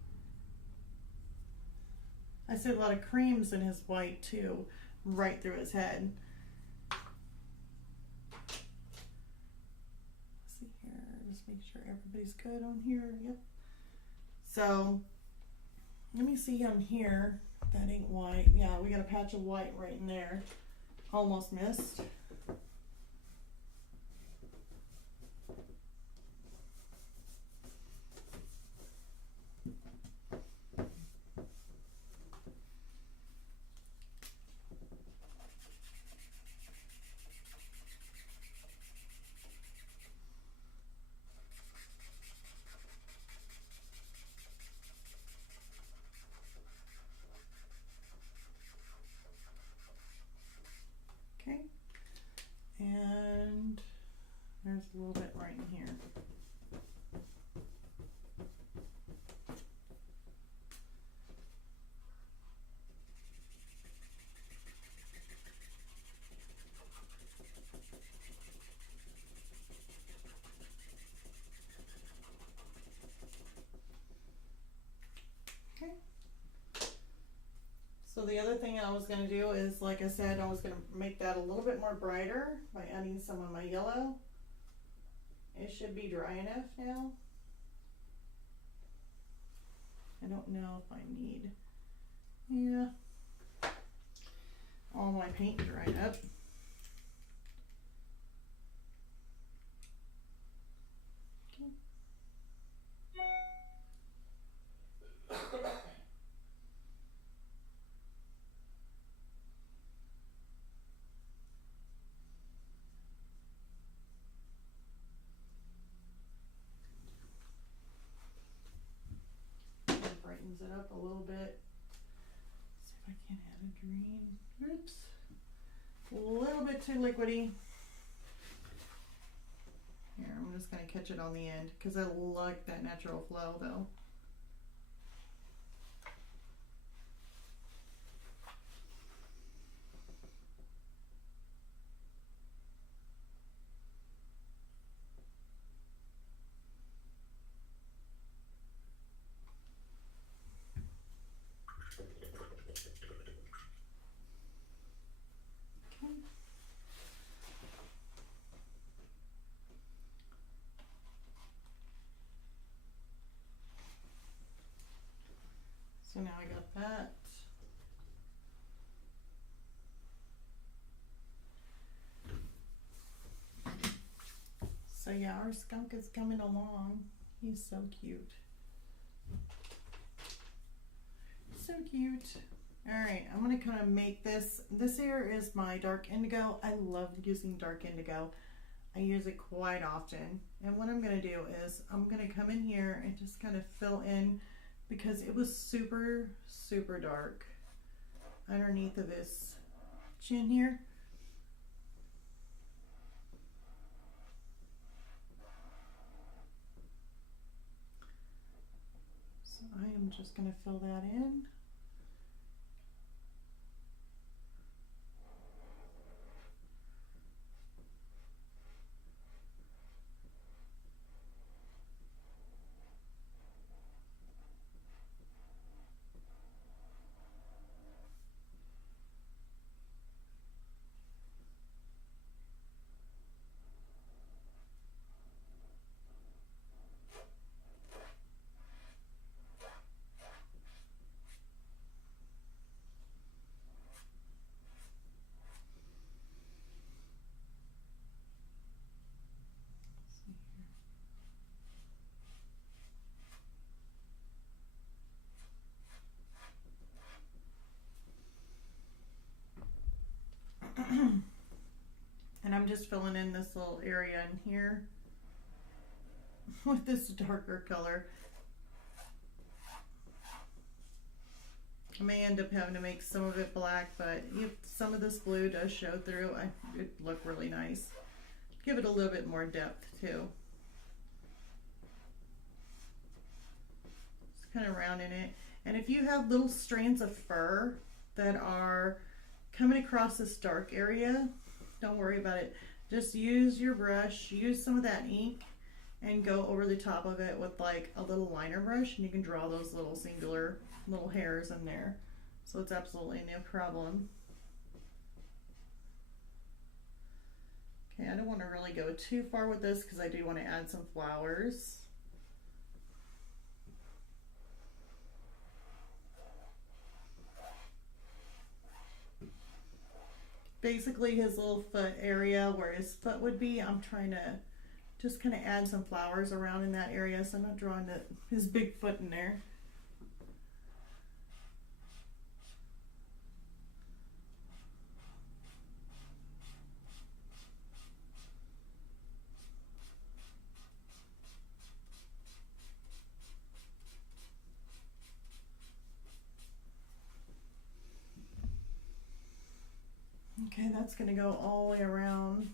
I see a lot of creams in his white too, right through his head. Let's see here, just make sure everybody's good on here. Yep. So let me see on here. That ain't white. Yeah, we got a patch of white right in there. Almost missed. Okay, and there's a little bit right in here. Okay. So the other thing I was going to do is, like I said, I was going to make that a little bit more brighter by adding some of my yellow. It should be dry enough now. I don't know if I need, yeah, all my paint dried up. Brightens it up a little bit. Let's see if I can add a green. Oops. A little bit too liquidy. Here, I'm just going to catch it on the end because I like that natural flow though. So now I got that. So yeah, our skunk is coming along. He's so cute. So cute. All right, I'm gonna kind of make this. This here is my dark indigo. I love using dark indigo. I use it quite often. And what I'm gonna do is I'm gonna come in here and just kind of fill in, because it was super, super dark underneath of his chin here. So I am just going to fill that in. just filling in this little area in here with this darker color. I may end up having to make some of it black, but if some of this blue does show through, it'd look really nice. Give it a little bit more depth too. Just kind of rounding it. And if you have little strands of fur that are coming across this dark area, don't worry about it. Just use your brush, use some of that ink, and go over the top of it with like a little liner brush, and you can draw those little singular little hairs in there. So it's absolutely no problem. Okay, I don't want to really go too far with this because I do want to add some flowers. Basically his little foot area where his foot would be, I'm trying to just kind of add some flowers around in that area, so I'm not drawing his big foot in there. Okay, that's going to go all the way around.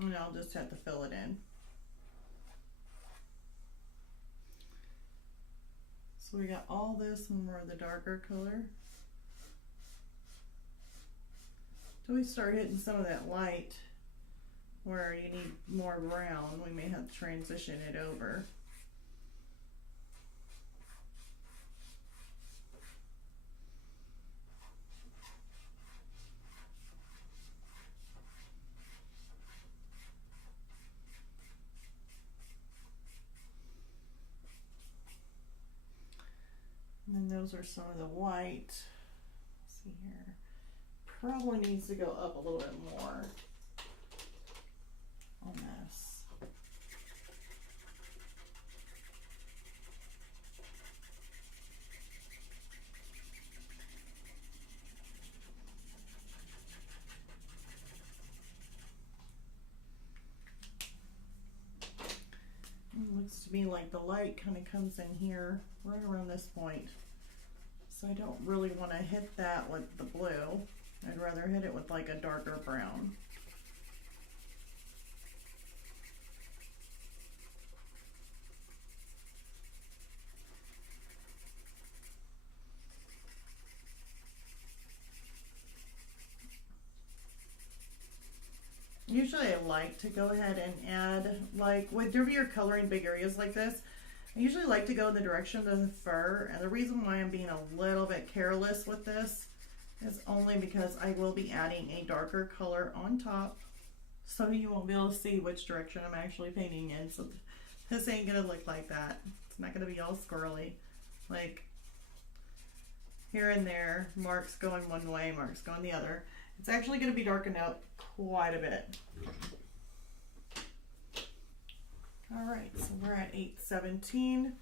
And I'll just have to fill it in. So we got all this more of the darker color. So we start hitting some of that light where you need more brown, we may have to transition it over. And then those are some of the white. Let's see here. Probably needs to go up a little bit more on this. It looks to me like the light kind of comes in here right around this point. So I don't really want to hit that with the blue. I'd rather hit it with like a darker brown. Usually I like to go ahead and add, like whenever you're coloring big areas like this, I usually like to go in the direction of the fur, and the reason why I'm being a little bit careless with this is only because I will be adding a darker color on top, so you won't be able to see which direction I'm actually painting in. So this ain't gonna look like that. It's not gonna be all squirrely. Like here and there, marks going one way, marks going the other. It's actually gonna be darkened out quite a bit. All right, so we're at 8:17.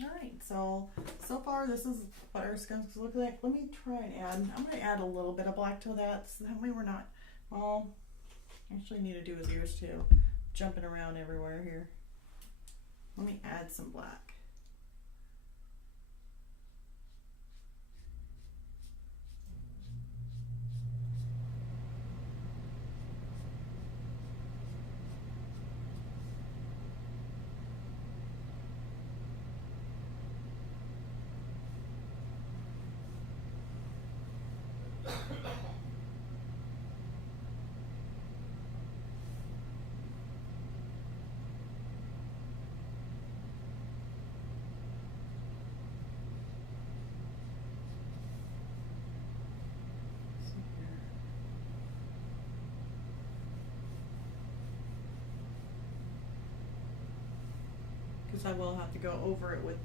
All right, so far this is what our skunks look like. Let me try and add, I'm gonna add a little bit of black to that, so that way we're not, well, actually need to do his ears too. Jumping around everywhere here. Let me add some black. because I will have to go over it with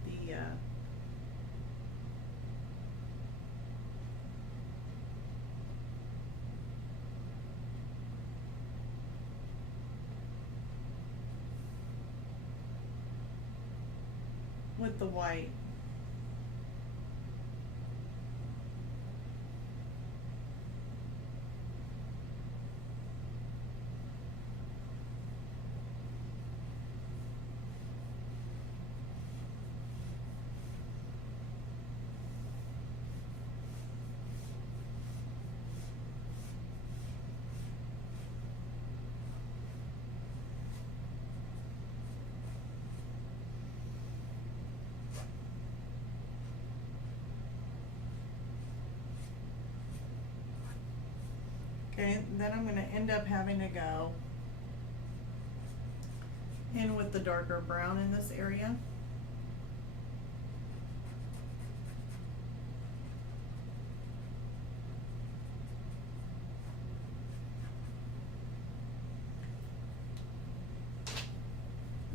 the white. Okay, then I'm going to end up having to go in with the darker brown in this area.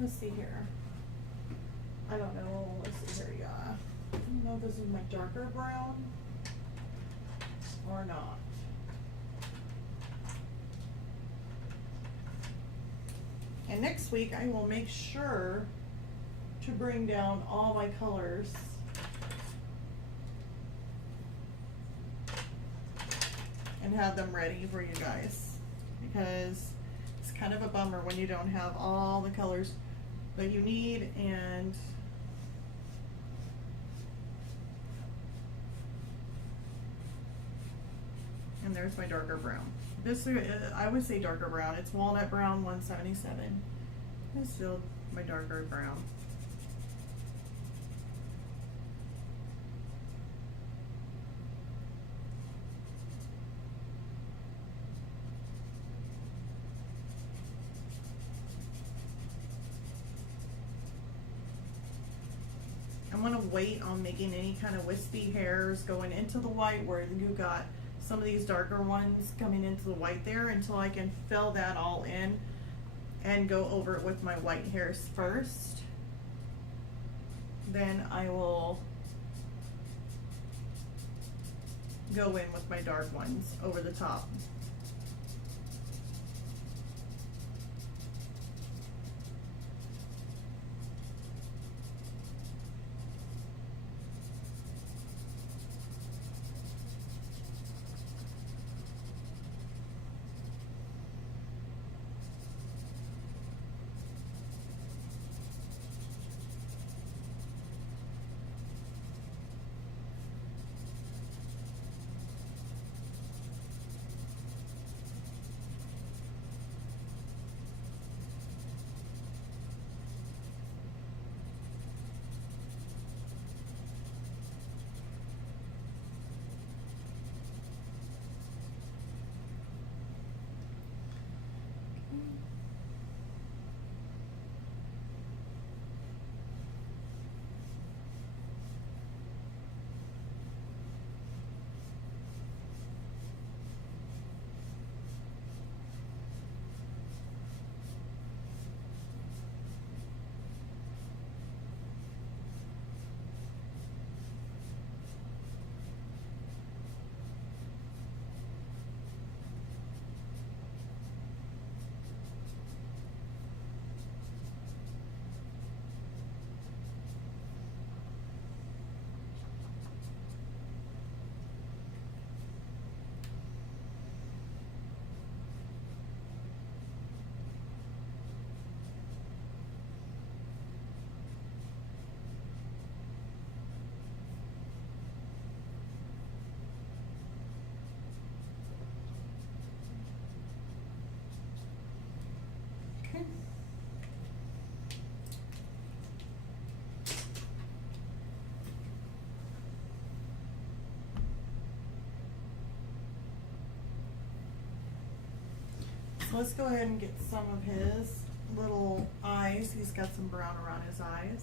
Let's see here. I don't know. Let's see here. Yeah. I don't know if this is my darker brown or not. And next week I will make sure to bring down all my colors and have them ready for you guys, because it's kind of a bummer when you don't have all the colors that you need. And there's my darker brown. This, I would say darker brown. It's walnut brown 177. This is still my darker brown. I'm gonna wait on making any kind of wispy hairs going into the white where you got some of these darker ones coming into the white there, until I can fill that all in and go over it with my white hairs first. Then I will go in with my dark ones over the top. So let's go ahead and get some of his little eyes. He's got some brown around his eyes.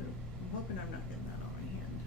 I'm hoping I'm not getting that on my hand.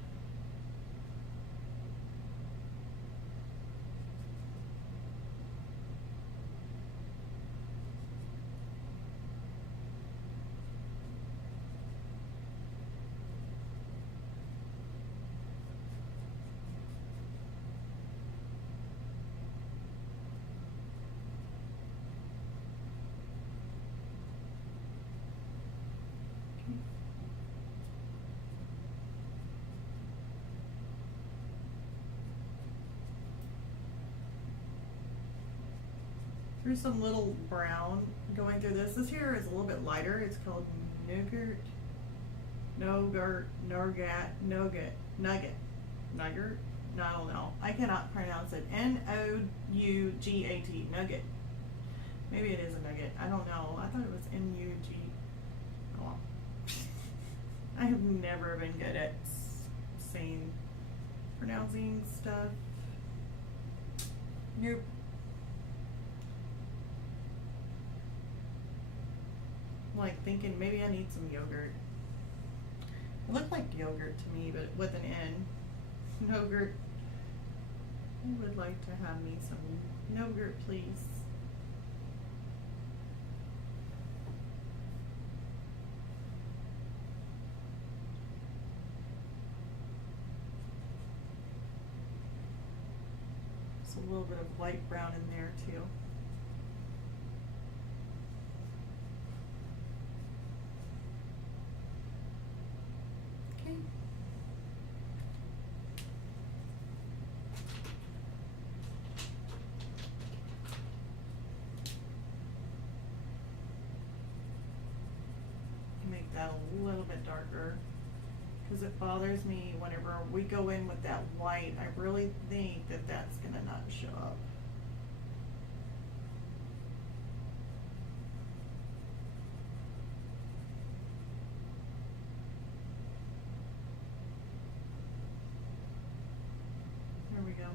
threw some little brown going through this. This here is a little bit lighter. It's called Nugget. No, I don't know. I cannot pronounce it. N-O-U-G-A-T. Nugget. Maybe it is a nugget. I don't know. I thought it was N-U-G. Oh. I have never been good at saying, pronouncing stuff. Nope. Like thinking maybe I need some yogurt. It looked like yogurt to me, but with an N. Yogurt. I would like to have me some yogurt, please. Just a little bit of light brown in there too. Make that a little bit darker because it bothers me whenever we go in with that white. I really think that that's gonna not show up. There we go.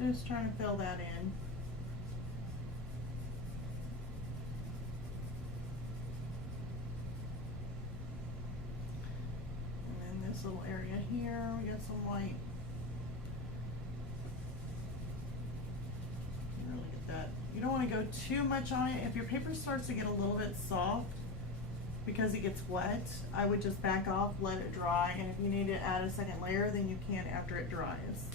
Just trying to fill that in. And then this little area here, we got some white. You really get that. You don't want to go too much on it. If your paper starts to get a little bit soft because it gets wet, I would just back off, let it dry, and if you need to add a second layer, then you can after it dries.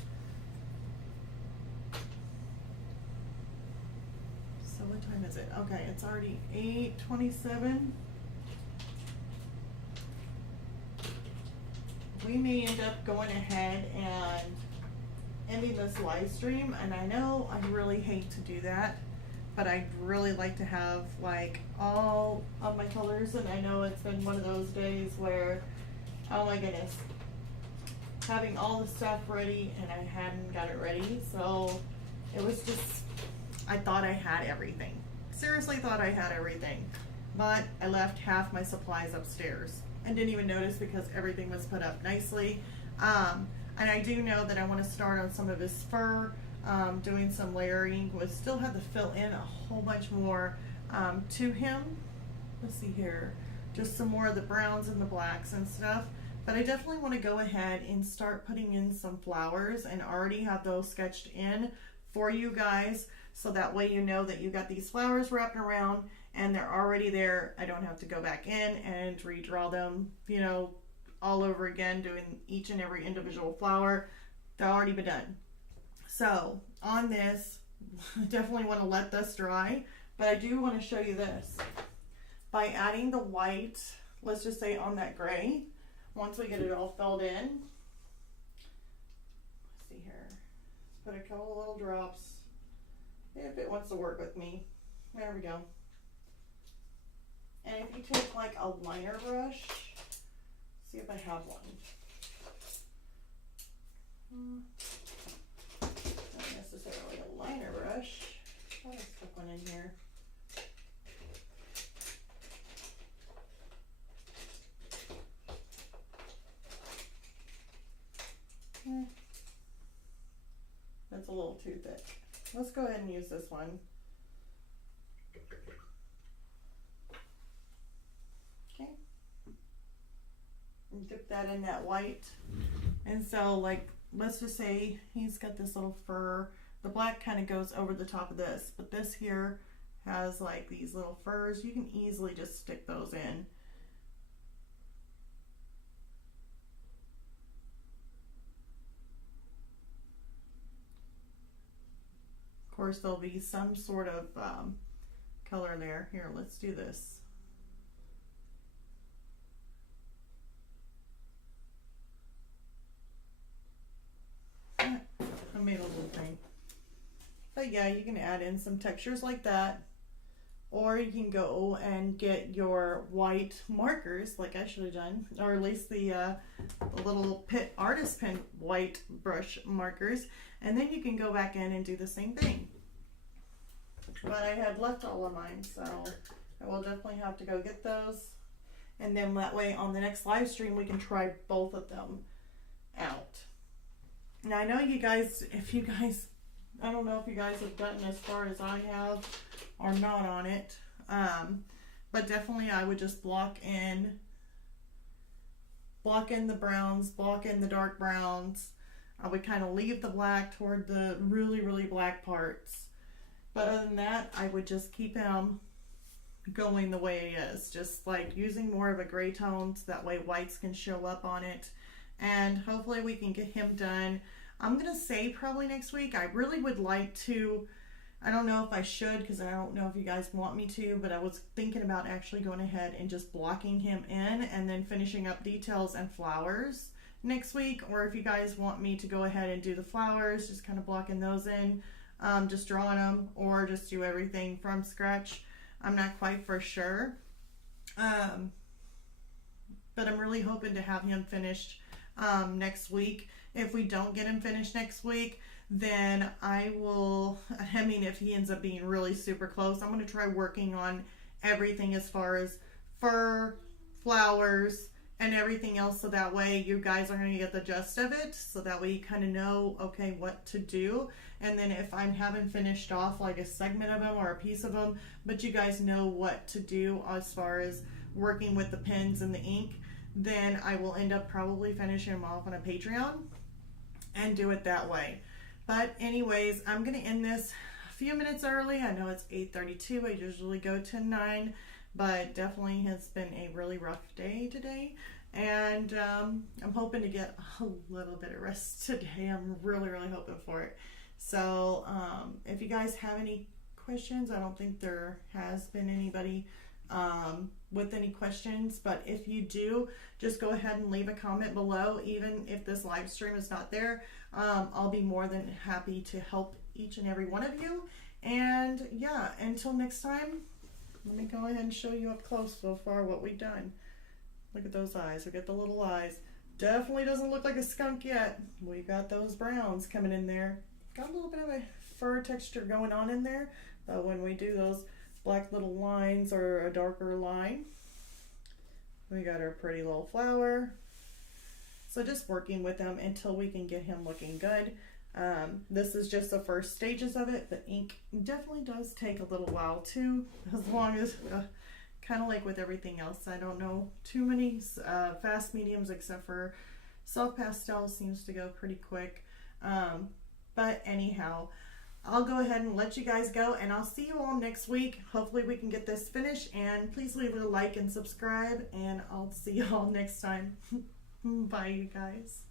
So what time is it? Okay, it's already 8:27. We may end up going ahead and ending this live stream, and I know I really hate to do that, but I'd really like to have like all of my colors, and I know it's been one of those days where, oh my goodness, having all the stuff ready and I hadn't got it ready, so it was just, I thought I had everything. Seriously thought I had everything, but I left half my supplies upstairs and didn't even notice because everything was put up nicely. And I do know that I want to start on some of his fur, doing some layering. We still have to fill in a whole bunch more to him. Let's see here, just some more of the browns and the blacks and stuff. But I definitely want to go ahead and start putting in some flowers and already have those sketched in for you guys, so that way you know that you got these flowers wrapped around and they're already there. I don't have to go back in and redraw them, you know, all over again, doing each and every individual flower. They've already been done. So on this, I definitely want to let this dry, but I do want to show you this. By adding the white, let's just say on that gray, once we get it all filled in, let's see here, let's put a couple little drops if it wants to work with me. There we go. And if you take like a liner brush, see if I have one. Not necessarily a liner brush. I just stuck one in here. That's a little too thick. Let's go ahead and use this one. Okay. And dip that in that white. And so, like, let's just say he's got this little fur. The black kind of goes over the top of this, but this here has like these little furs. You can easily just stick those in. Of course, there'll be some sort of color there. Here, let's do this. I made a little thing. But yeah, you can add in some textures like that. Or you can go and get your white markers, like I should have done, or at least the little Pitt Artist pen white brush markers, and then you can go back in and do the same thing. But I had left all of mine, so I will definitely have to go get those, and then that way on the next live stream we can try both of them out. Now I know you guys, I don't know if you guys have gotten as far as I have or not on it, but definitely I would just block in the browns, block in the dark browns. I would kind of leave the black toward the really, really black parts. But other than that, I would just keep him going the way he is. Just like using more of a gray tone so that way whites can show up on it. And hopefully we can get him done. I'm going to say probably next week. I really would like to, I don't know if I should because I don't know if you guys want me to, but I was thinking about actually going ahead and just blocking him in and then finishing up details and flowers next week. Or if you guys want me to go ahead and do the flowers, just kind of blocking those in, just drawing them, or just do everything from scratch. I'm not quite for sure. But I'm really hoping to have him finished next week. If we don't get him finished next week, then I will, I mean, if he ends up being really super close, I'm going to try working on everything as far as fur, flowers, and everything else, so that way you guys are going to get the gist of it, so that way you kind of know, okay, what to do. And then if I'm having finished off like a segment of them or a piece of them, but you guys know what to do as far as working with the pens and the ink, then I will end up probably finishing them off on a Patreon and do it that way. But anyways, I'm going to end this a few minutes early. I know it's 8:32. I usually go to 9, but definitely has been a really rough day today. And I'm hoping to get a little bit of rest today. I'm really, really hoping for it. So if you guys have any questions, I don't think there has been anybody with any questions, but if you do, just go ahead and leave a comment below. Even if this live stream is not there, I'll be more than happy to help each and every one of you. And yeah, until next time, let me go ahead and show you up close so far what we've done. Look at those eyes. We got the little eyes. Definitely doesn't look like a skunk yet. We got those browns coming in there. Got a little bit of a fur texture going on in there, but when we do those black little lines or a darker line, we got our pretty little flower. So just working with them until we can get him looking good. This is just the first stages of it. The ink definitely does take a little while too, as long as kind of like with everything else. I don't know too many fast mediums except for soft pastel seems to go pretty quick. But anyhow, I'll go ahead and let you guys go, and I'll see you all next week. Hopefully we can get this finished, and please leave a like and subscribe, and I'll see you all next time. Bye, you guys.